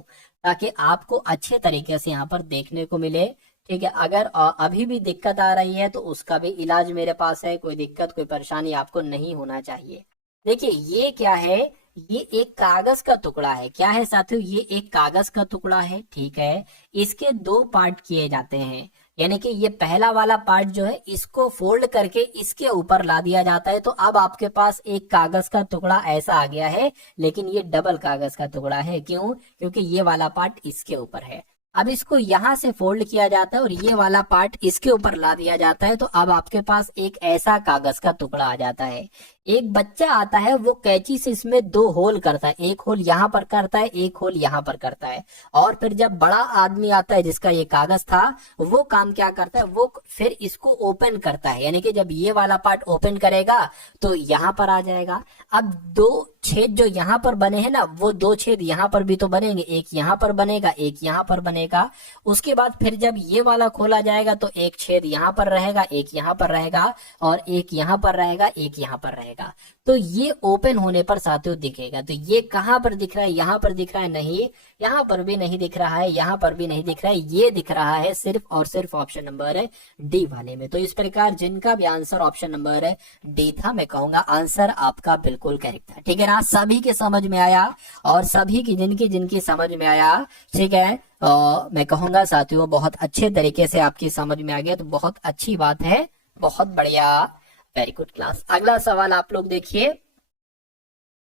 ताकि आपको अच्छे तरीके से यहाँ पर देखने को मिले। ठीक है, अगर अभी भी दिक्कत आ रही है तो उसका भी इलाज मेरे पास है, कोई दिक्कत कोई परेशानी आपको नहीं होना चाहिए। देखिए ये क्या है, ये एक कागज का टुकड़ा है, क्या है साथियों, ये एक कागज का टुकड़ा है, ठीक है। इसके 2 पार्ट किए जाते हैं, यानी कि ये पहला वाला पार्ट जो है इसको फोल्ड करके इसके ऊपर ला दिया जाता है, तो अब आपके पास एक कागज का टुकड़ा ऐसा आ गया है, लेकिन ये डबल कागज का टुकड़ा है, क्यों, क्योंकि ये वाला पार्ट इसके ऊपर है। अब इसको यहां से फोल्ड किया जाता है और ये वाला पार्ट इसके ऊपर ला दिया जाता है, तो अब आपके पास एक ऐसा कागज का टुकड़ा आ जाता है। एक बच्चा आता है, वो कैंची से इसमें 2 होल करता है, एक होल यहाँ पर करता है, एक होल यहाँ पर करता है, और फिर जब बड़ा आदमी आता है जिसका ये कागज था, वो काम क्या करता है, वो फिर इसको ओपन करता है, यानी कि जब ये वाला पार्ट ओपन करेगा तो यहाँ पर आ जाएगा। अब 2 छेद जो यहाँ पर बने हैं ना, वो 2 छेद यहाँ पर भी तो बनेंगे, एक यहाँ पर बनेगा, एक यहाँ पर बनेगा। उसके बाद फिर जब ये वाला खोला जाएगा तो एक छेद यहाँ पर रहेगा, एक यहाँ पर रहेगा, और एक यहाँ पर रहेगा, एक यहाँ पर रहेगा। तो ये ओपन होने पर साथियों दिखेगा। तो ये कहां पर दिख रहा है, यहाँ पर दिख रहा है, नहीं, यहाँ पर भी नहीं दिख रहा है, यहाँ पर भी नहीं दिख रहा है, ये दिख रहा है सिर्फ और सिर्फ ऑप्शन नंबर डी वाले में। तो इस प्रकार जिनका भी आंसर ऑप्शन नंबर डी था, मैं कहूंगा आंसर आपका बिल्कुल करेक्ट था। ठीक है ना, सभी के समझ में आया, और सभी की जिनकी जिनकी समझ में आया, ठीक है, मैं कहूंगा साथियों बहुत अच्छे तरीके से आपकी समझ में आ गया, तो बहुत अच्छी बात है, बहुत बढ़िया, वेरी गुड क्लास। अगला सवाल आप लोग देखिए,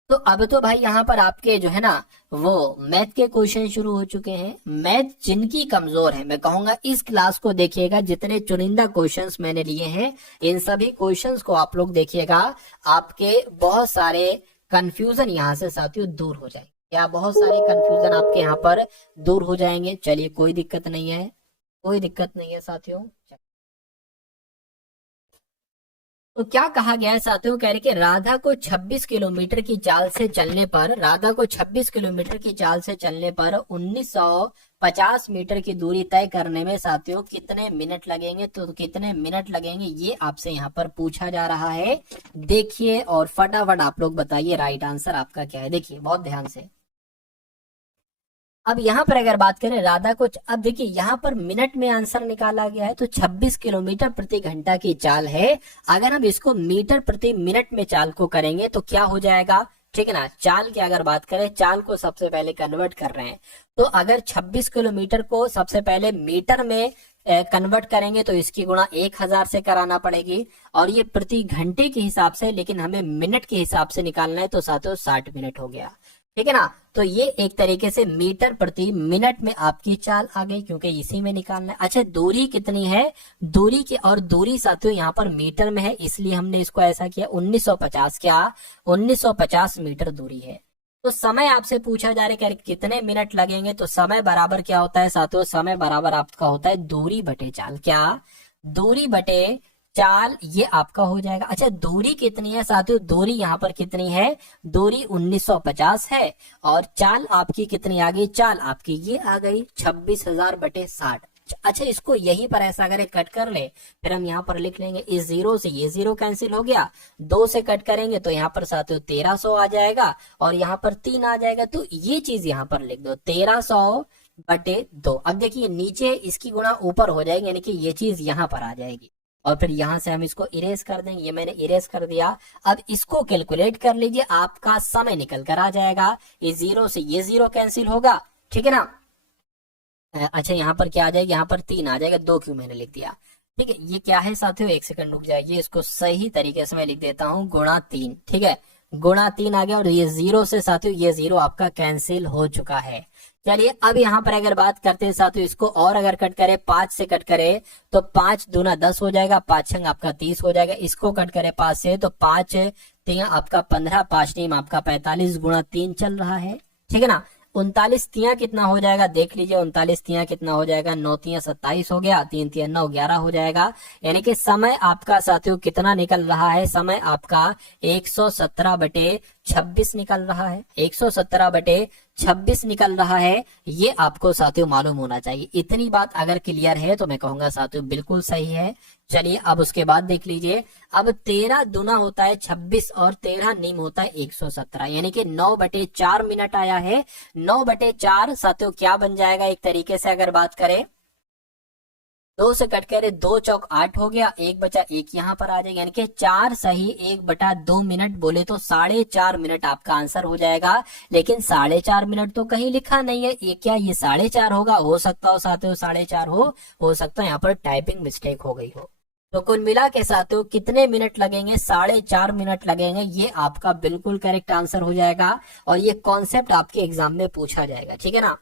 तो अब तो भाई यहाँ पर आपके जो है ना वो मैथ के क्वेश्चन शुरू हो चुके हैं। मैथ जिनकी कमजोर है, मैं कहूंगा इस क्लास को देखिएगा, जितने चुनिंदा क्वेश्चंस मैंने लिए हैं इन सभी क्वेश्चंस को आप लोग देखिएगा, आपके बहुत सारे कंफ्यूजन यहाँ से साथियों दूर हो जाएंगे, या बहुत सारे कंफ्यूजन आपके यहाँ पर दूर हो जाएंगे। चलिए कोई दिक्कत नहीं है, कोई दिक्कत नहीं है साथियों। तो क्या कहा गया है साथियों, कह रहे कि राधा को 26 किलोमीटर की चाल से चलने पर, राधा को 26 किलोमीटर की चाल से चलने पर 1950 मीटर की दूरी तय करने में साथियों कितने मिनट लगेंगे। तो कितने मिनट लगेंगे ये आपसे यहाँ पर पूछा जा रहा है। देखिए और फटाफट आप लोग बताइए राइट आंसर आपका क्या है। देखिए बहुत ध्यान से। अब यहाँ पर अगर बात करें राधा को, अब देखिए यहाँ पर मिनट में आंसर निकाला गया है, तो 26 किलोमीटर प्रति घंटा की चाल है। अगर हम इसको मीटर प्रति मिनट में चाल को करेंगे तो क्या हो जाएगा, ठीक है ना। चाल की अगर बात करें, चाल को सबसे पहले कन्वर्ट कर रहे हैं, तो अगर 26 किलोमीटर को सबसे पहले मीटर में कन्वर्ट करेंगे तो इसकी गुणा 1000 से कराना पड़ेगी, और ये प्रति घंटे के हिसाब से, लेकिन हमें मिनट के हिसाब से निकालना है, तो साथियों 60 मिनट हो गया, ठीक है ना। तो ये एक तरीके से मीटर प्रति मिनट में आपकी चाल आ गई, क्योंकि इसी में निकालना है। अच्छा दूरी कितनी है, दूरी की, और दूरी साथियों यहाँ पर मीटर में है, इसलिए हमने इसको ऐसा किया 1950, क्या 1950 मीटर दूरी है। तो समय आपसे पूछा जा रहा है कितने मिनट लगेंगे, तो समय बराबर क्या होता है साथियों, समय बराबर आपका होता है दूरी बटे चाल, क्या दूरी बटे चाल, ये आपका हो जाएगा। अच्छा दूरी कितनी है साथियों, दूरी यहाँ पर कितनी है, दूरी 1950 है, और चाल आपकी कितनी आ गई, चाल आपकी ये आ गई 26,000 बटे 60। अच्छा इसको यहीं पर ऐसा करें, कट कर ले, फिर हम यहाँ पर लिख लेंगे, इस जीरो से ये जीरो कैंसिल हो गया, 2 से कट करेंगे तो यहाँ पर साथियों 1300 आ जाएगा, और यहाँ पर 3 आ जाएगा, तो ये चीज यहाँ पर लिख दो 1300 बटे 2। अब देखिए नीचे इसकी गुणा ऊपर हो जाएगी, यानी कि ये चीज यहाँ पर आ जाएगी, और फिर यहां से हम इसको इरेज कर देंगे, ये मैंने इरेज कर दिया। अब इसको कैलकुलेट कर लीजिए, आपका समय निकल कर आ जाएगा, ये जीरो से ये जीरो कैंसिल होगा, ठीक है ना। अच्छा यहाँ पर क्या आ जाएगा, यहाँ पर 3 आ जाएगा, 2 क्यों मैंने लिख दिया, ठीक है। ये क्या है साथियों, एक सेकंड रुक जाइए, इसको सही तरीके से मैं लिख देता हूँ, गुणा 3, ठीक है, गुणा 3 आ गया, और ये जीरो से साथियों ये जीरो आपका कैंसिल हो चुका है। चलिए अब यहाँ पर अगर बात करते हैं साथियों, इसको और अगर कट करें, 5 से कट करें तो 5 दूना 10 हो जाएगा, 5 छंग आपका 30 हो जाएगा, इसको कट करें 5 से तो 5 तिया आपका 15, 5 नीम आपका 45, गुणा 3 चल रहा है, ठीक है ना। 39 तिया कितना हो जाएगा, देख लीजिए 39 तिया कितना हो जाएगा, 9 तिया 27 हो गया, 3 तिया 9 11 हो जाएगा, यानी कि समय आपका साथियों कितना निकल रहा है, समय आपका 117 बटे 26 निकल रहा है, 117 बटे 26 निकल रहा है। ये आपको साथियों मालूम होना चाहिए। इतनी बात अगर क्लियर है तो मैं कहूंगा साथियों बिल्कुल सही है। चलिए अब उसके बाद देख लीजिए, अब 13 दूना होता है 26 और 13 नीम होता है 117, यानी कि 9 बटे 4 मिनट आया है। 9 बटे 4 साथियों क्या बन जाएगा, एक तरीके से अगर बात करें 2 से कट करे 2 चौक 8 हो गया, 1 बचा 1 यहाँ पर आ जाएगा, यानी कि 4 सही 1/2 मिनट, बोले तो 4.5 मिनट आपका आंसर हो जाएगा। लेकिन 4.5 मिनट तो कहीं लिखा नहीं है, ये क्या ये 4.5 होगा, हो सकता हो साथियों 4.5 हो सकता है यहाँ पर टाइपिंग मिस्टेक हो गई हो। तो कुल मिला के साथियों कितने मिनट लगेंगे, 4.5 मिनट लगेंगे, ये आपका बिल्कुल करेक्ट आंसर हो जाएगा, और ये कॉन्सेप्ट आपके एग्जाम में पूछा जाएगा, ठीक है ना।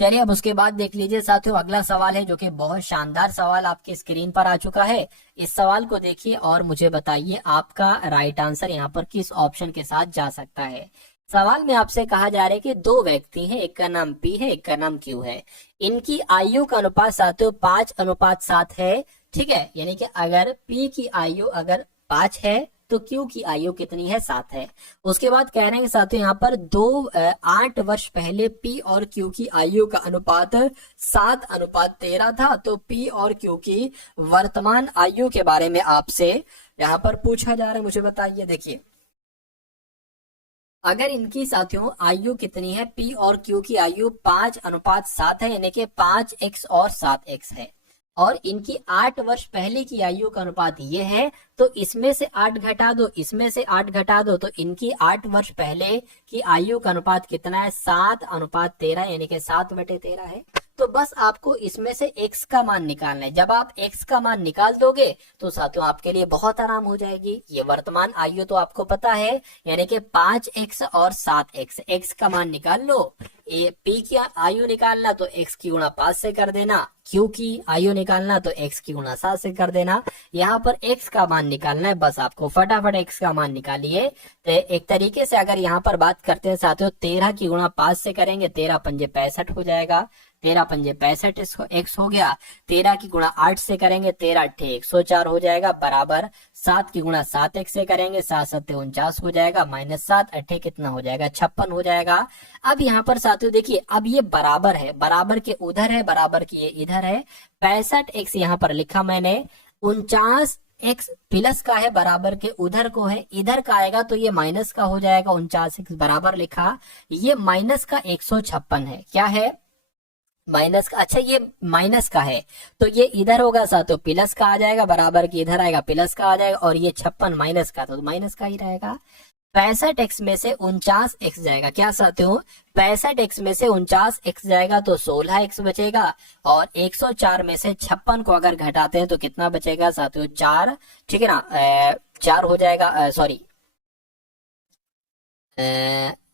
चलिए अब उसके बाद देख लीजिए साथियों, अगला सवाल है जो कि बहुत शानदार सवाल आपकी स्क्रीन पर आ चुका है। इस सवाल को देखिए और मुझे बताइए आपका राइट आंसर यहाँ पर किस ऑप्शन के साथ जा सकता है। सवाल में आपसे कहा जा रहा है कि 2 व्यक्ति हैं, एक का नाम पी है, एक का नाम क्यू है। इनकी आयु का अनुपात साथियों 5:7 है, ठीक है। यानी कि अगर पी की आयु अगर 5 है तो क्यू की आयु कितनी है, 7 है। उसके बाद कह रहे हैं साथियों यहाँ पर 8 वर्ष पहले पी और क्यू की आयु का अनुपात 7:13 था। तो पी और क्यू की वर्तमान आयु के बारे में आपसे यहाँ पर पूछा जा रहा है, मुझे बताइए। देखिए अगर इनकी साथियों आयु कितनी है, पी और क्यू की आयु 5:7 है, यानी कि 5x और 7x है, और इनकी 8 वर्ष पहले की आयु का अनुपात ये है, तो इसमें से 8 घटा दो, इसमें से 8 घटा दो, तो इनकी 8 वर्ष पहले की आयु का अनुपात कितना है, 7:13, यानी कि 7/13 है। तो बस आपको इसमें से x का मान निकालना है। जब आप x का मान निकाल दोगे तो साथियों आपके लिए बहुत आराम हो जाएगी। ये वर्तमान आयु तो आपको पता है, यानी कि 5x और 7x, x का मान निकाल लो। ए p की आयु निकालना तो x की गुणा 5 से कर देना, q की आयु निकालना तो x की गुणा 7 से कर देना। यहाँ पर x का मान निकालना है, बस आपको फटाफट x का मान निकालिए। तो एक तरीके से अगर यहाँ पर बात करते हैं साथियों, 13 की गुणा 5 से करेंगे, 13 पंजे 65 हो जाएगा, 13 पंजे 65 इसको x हो गया। 13 की गुणा 8 से करेंगे, 13 अट्ठे 104 हो जाएगा, बराबर 7 की गुणा 7x से करेंगे, 7 सत्ते 49 हो जाएगा, माइनस 7 अट्ठे कितना हो जाएगा, 56 हो जाएगा। अब यहाँ पर साथियों देखिए, अब ये बराबर है, बराबर के उधर है, बराबर की ये इधर है। 65x यहाँ पर लिखा मैंने, 49x प्लस का है, बराबर के उधर को है, इधर का आएगा तो ये माइनस का हो जाएगा। 49x बराबर लिखा, ये माइनस का 156 है, क्या है माइनस का। अच्छा ये माइनस का है तो ये इधर होगा साथियों, प्लस का आ जाएगा, बराबर की इधर आएगा, प्लस का आ जाएगा, और ये 56 माइनस का, तो माइनस का ही रहेगा। 65x में से 49x जाएगा, क्या साथियों 65x में से 49x जाएगा तो 16x बचेगा, और 104 में से 56 को अगर घटाते हैं तो कितना बचेगा साथियों, 4, ठीक है ना, 4 हो जाएगा, सॉरी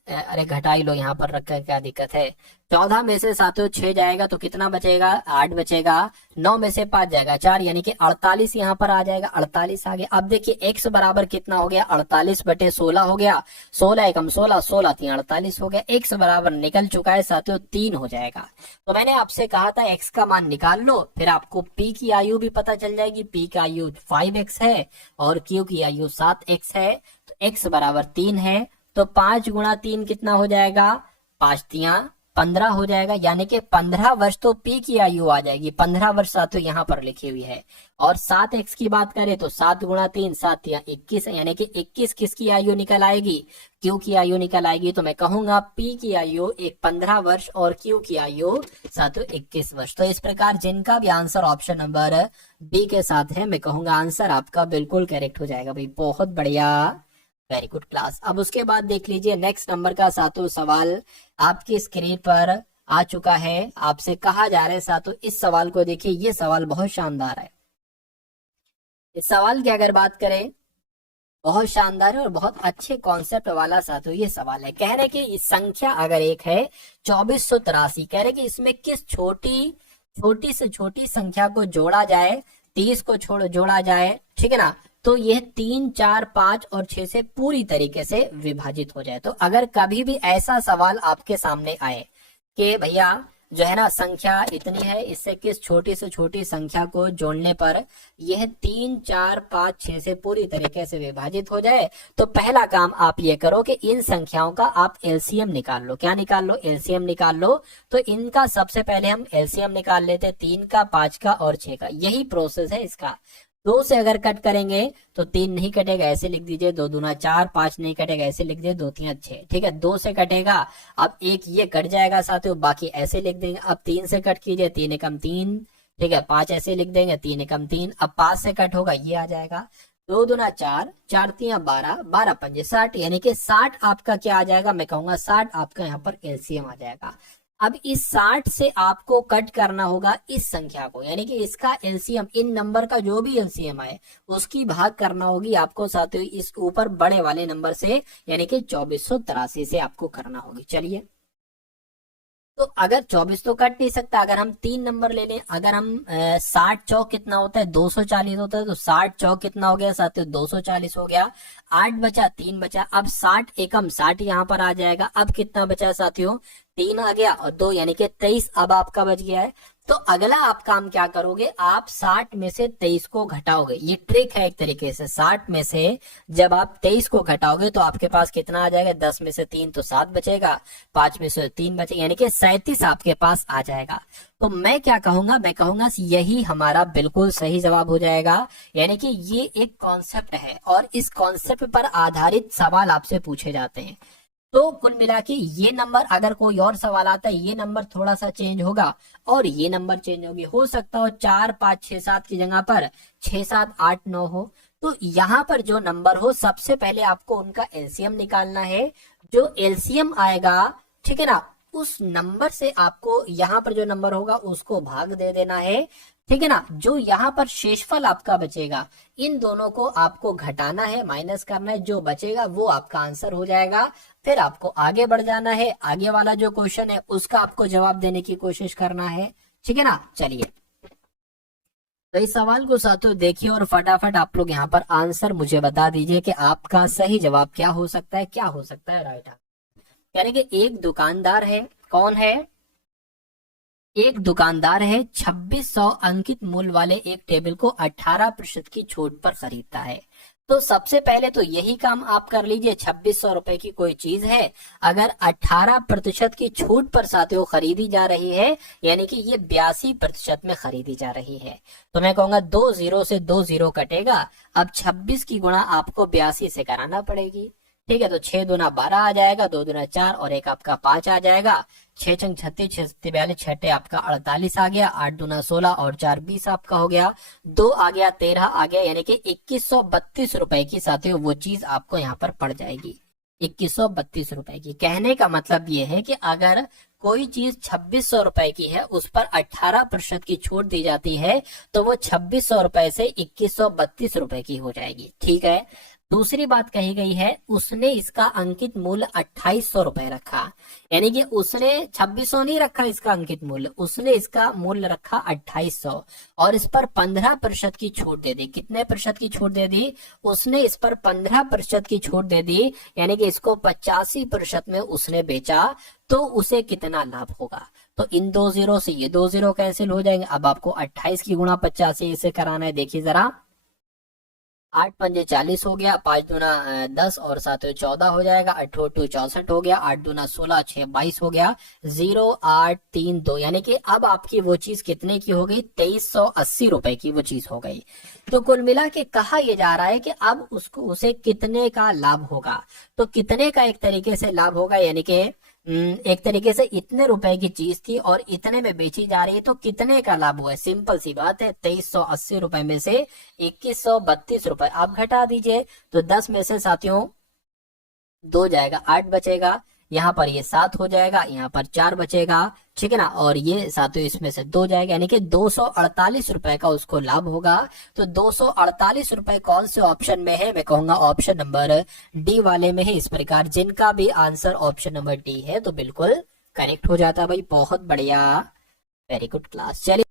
अरे घटा ही लो, यहाँ पर रखकर क्या दिक्कत है। 14 में से साथियों 6 जाएगा तो कितना बचेगा, 8 बचेगा। 9 में से 5 जाएगा 4, यानी कि 48 यहाँ पर आ जाएगा, 48 आ गया। अब देखिए x बराबर कितना हो गया, 48 बटे 16 हो गया, 16 एकम 16, 16 3 48 हो गया। x बराबर निकल चुका है साथियों, 3 हो जाएगा। तो मैंने आपसे कहा था x का मान निकाल लो, फिर आपको p की आयु भी पता चल जाएगी। p की आयु 5x है और q की आयु 7x है, तो x बराबर 3 है। तो 5 गुणा 3 कितना हो जाएगा, 5 तियां 15 हो जाएगा, यानी कि 15 वर्ष तो p की आयु आ जाएगी। 15 वर्ष साथियों यहाँ पर लिखी हुई है। और 7x की बात करें तो 7 गुणा 3 7 तियां 21 है, यानी कि 21 किसकी आयु निकल आएगी, q की आयु निकल आएगी। तो मैं कहूंगा p की आयु 15 वर्ष और q की आयु साथियों 21 वर्ष। तो इस प्रकार जिनका भी आंसर ऑप्शन नंबर बी के साथ है, मैं कहूंगा आंसर आपका बिल्कुल करेक्ट हो जाएगा भाई, बहुत बढ़िया, वेरी गुड क्लास। अब उसके बाद देख लीजिए नेक्स्ट नंबर का सातों सवाल आपकी स्क्रीन पर आ चुका है। आपसे कहा जा रहा है सातों, इस सवाल को देखिए, ये सवाल बहुत शानदार है। इस सवाल की अगर बात करें, बहुत शानदार है और बहुत अच्छे कॉन्सेप्ट वाला साथियों ये सवाल है। कह रहे कि इस संख्या अगर एक है 2483, कह रहे कि इसमें किस छोटी से छोटी संख्या को जोड़ा जाए, 30 को जोड़ा जाए, ठीक है ना, तो यह 3, 4, 5 और 6 से पूरी तरीके से विभाजित हो जाए। तो अगर कभी भी ऐसा सवाल आपके सामने आए कि भैया जो है ना संख्या इतनी है, इससे किस छोटी से छोटी संख्या को जोड़ने पर यह 3, 4, 5, 6 से पूरी तरीके से विभाजित हो जाए, तो पहला काम आप ये करो कि इन संख्याओं का आप एलसीएम निकाल लो। क्या निकाल लो, एलसीएम निकाल लो। तो इनका सबसे पहले हम एलसीएम निकाल लेते, 3 का, 5 का और 6 का। यही प्रोसेस है इसका। 2 से अगर कट करेंगे तो 3 नहीं कटेगा, ऐसे लिख दीजिए, 2 दूना 4, 5 नहीं कटेगा, ऐसे लिख दीजिए, 2 3 6, ठीक है। 2 से कटेगा, अब एक ये कट जाएगा साथियों, बाकी ऐसे लिख देंगे। अब 3 से कट कीजिए, 3 एकम 3, ठीक है, 5 ऐसे लिख देंगे, 3 एकम 3। अब 5 से कट होगा, ये आ जाएगा, 2 दूना 4, 4 तियां 12, 12 पंजे 60, यानी कि 60 आपका क्या आ जाएगा, मैं कहूंगा 60 आपका यहाँ पर एलसीएम आ जाएगा। अब इस 60 से आपको कट करना होगा इस संख्या को, यानी कि इसका एलसीएम, इन नंबर का जो भी एलसीएम आए उसकी भाग करना होगी आपको साथियों इस ऊपर बड़े वाले नंबर से, यानी कि 2483 से आपको करना होगी। चलिए, तो अगर 24 तो कट नहीं सकता, अगर हम 3 नंबर ले लें, अगर हम 60 चौक कितना होता है, 240 होता है, तो 60 चौक कितना हो गया साथियों, 240 हो गया। 8 बचा, 3 बचा, अब 60 एकम 60 यहाँ पर आ जाएगा। अब कितना बचा साथियों, 3 आ गया और 2, यानी कि 23 अब आपका बच गया है। तो अगला आप काम क्या करोगे, आप 60 में से 23 को घटाओगे। ये ट्रिक है एक तरीके से। 60 में से जब आप 23 को घटाओगे तो आपके पास कितना आ जाएगा, 10 में से 3 तो 7 बचेगा, 5 में से 3 बचेगा, यानी कि 37 आपके पास आ जाएगा। तो मैं क्या कहूंगा, मैं कहूंगा यही हमारा बिल्कुल सही जवाब हो जाएगा। यानी कि ये एक कॉन्सेप्ट है और इस कॉन्सेप्ट पर आधारित सवाल आपसे पूछे जाते हैं। तो कुल मिला के ये नंबर, अगर कोई और सवाल आता है, ये नंबर थोड़ा सा चेंज होगा और ये नंबर चेंज होगी। हो सकता हो 4, 5, 6, 7 की जगह पर 6, 7, 8, 9 हो। तो यहाँ पर जो नंबर हो, सबसे पहले आपको उनका एलसीएम निकालना है। जो एलसीएम आएगा, ठीक है ना, उस नंबर से आपको यहाँ पर जो नंबर होगा उसको भाग दे देना है, ठीक है ना। जो यहाँ पर शेषफल आपका बचेगा, इन दोनों को आपको घटाना है, माइनस करना है, जो बचेगा वो आपका आंसर हो जाएगा। फिर आपको आगे बढ़ जाना है, आगे वाला जो क्वेश्चन है उसका आपको जवाब देने की कोशिश करना है, ठीक है ना। चलिए तो इस सवाल को साथियों देखिए और फटाफट आप लोग यहाँ पर आंसर मुझे बता दीजिए कि आपका सही जवाब क्या हो सकता है, क्या हो सकता है राइट आंसर। यानी कि एक दुकानदार है, कौन है, एक दुकानदार है 2600 अंकित मूल्य वाले एक टेबल को 18% की छूट पर खरीदता है। तो सबसे पहले तो यही काम आप कर लीजिए, 2600 रुपए की कोई चीज है, अगर 18% की छूट पर साथियों खरीदी जा रही है, यानी कि ये 82% में खरीदी जा रही है, तो मैं कहूंगा 2 जीरो से 2 जीरो कटेगा। अब 26 की गुणा आपको 82 से कराना पड़ेगी, ठीक है। तो 6 दूना 12 आ जाएगा, 2 दूना 4 और एक आपका 5 आ जाएगा। 6 छंग 36, 6 सत्ती 42, छठे आपका 48 आ गया, 8 दूना 16 और 4 20 आपका हो गया, 2 आ गया 13 आ गया, यानी कि 2132 रुपए की साथियों वो चीज आपको यहाँ पर पड़ जाएगी, 2132 रुपए की। कहने का मतलब ये है कि अगर कोई चीज 2600 रुपए की है, उस पर 18% की छूट दी जाती है, तो वो 2600 रुपए से 2132 रुपए की हो जाएगी, ठीक है। दूसरी बात कही गई है, उसने इसका अंकित मूल्य 2800 रुपए रखा, यानी कि उसने 2600 नहीं रखा इसका अंकित मूल्य, उसने इसका मूल्य रखा 2800 और इस पर 15% की छूट दे दी। कितने प्रतिशत की छूट दे दी? उसने इस पर 15% की छूट दे दी, यानी कि इसको 85% में उसने बेचा, तो उसे कितना लाभ होगा। तो इन 2 जीरो से ये 2 जीरो कैंसिल हो जाएंगे। अब आपको 28 की गुणा 85 से कराना है, देखिए जरा, 8 पंजे 40 हो गया, 5 दूना 10 और 7 14 हो जाएगा, 8 2 64 हो गया, 8 दूना 16, 6 22 हो गया, 0 8 3 2, यानी कि अब आपकी वो चीज कितने की हो गई? 2380 रुपए की वो चीज हो गई। तो कुल मिला के कहा यह जा रहा है कि अब उसे कितने का लाभ होगा। तो कितने का एक तरीके से लाभ होगा, यानी कि एक तरीके से इतने रुपए की चीज थी और इतने में बेची जा रही है, तो कितने का लाभ हुआ है? सिंपल सी बात है, 2380 रुपए में से 2132 रुपए आप घटा दीजिए, तो 10 में से साथियों 2 जाएगा, 8 बचेगा, यहाँ पर ये 7 हो जाएगा, यहाँ पर 4 बचेगा, ठीक है ना, और ये साथियों इसमें से 2 जाएगा, यानी कि 248 रुपए का उसको लाभ होगा। तो 248 रुपए कौन से ऑप्शन में है? मैं कहूंगा ऑप्शन नंबर डी वाले में है। इस प्रकार जिनका भी आंसर ऑप्शन नंबर डी है तो बिल्कुल करेक्ट हो जाता है भाई, बहुत बढ़िया, वेरी गुड क्लास। चलिए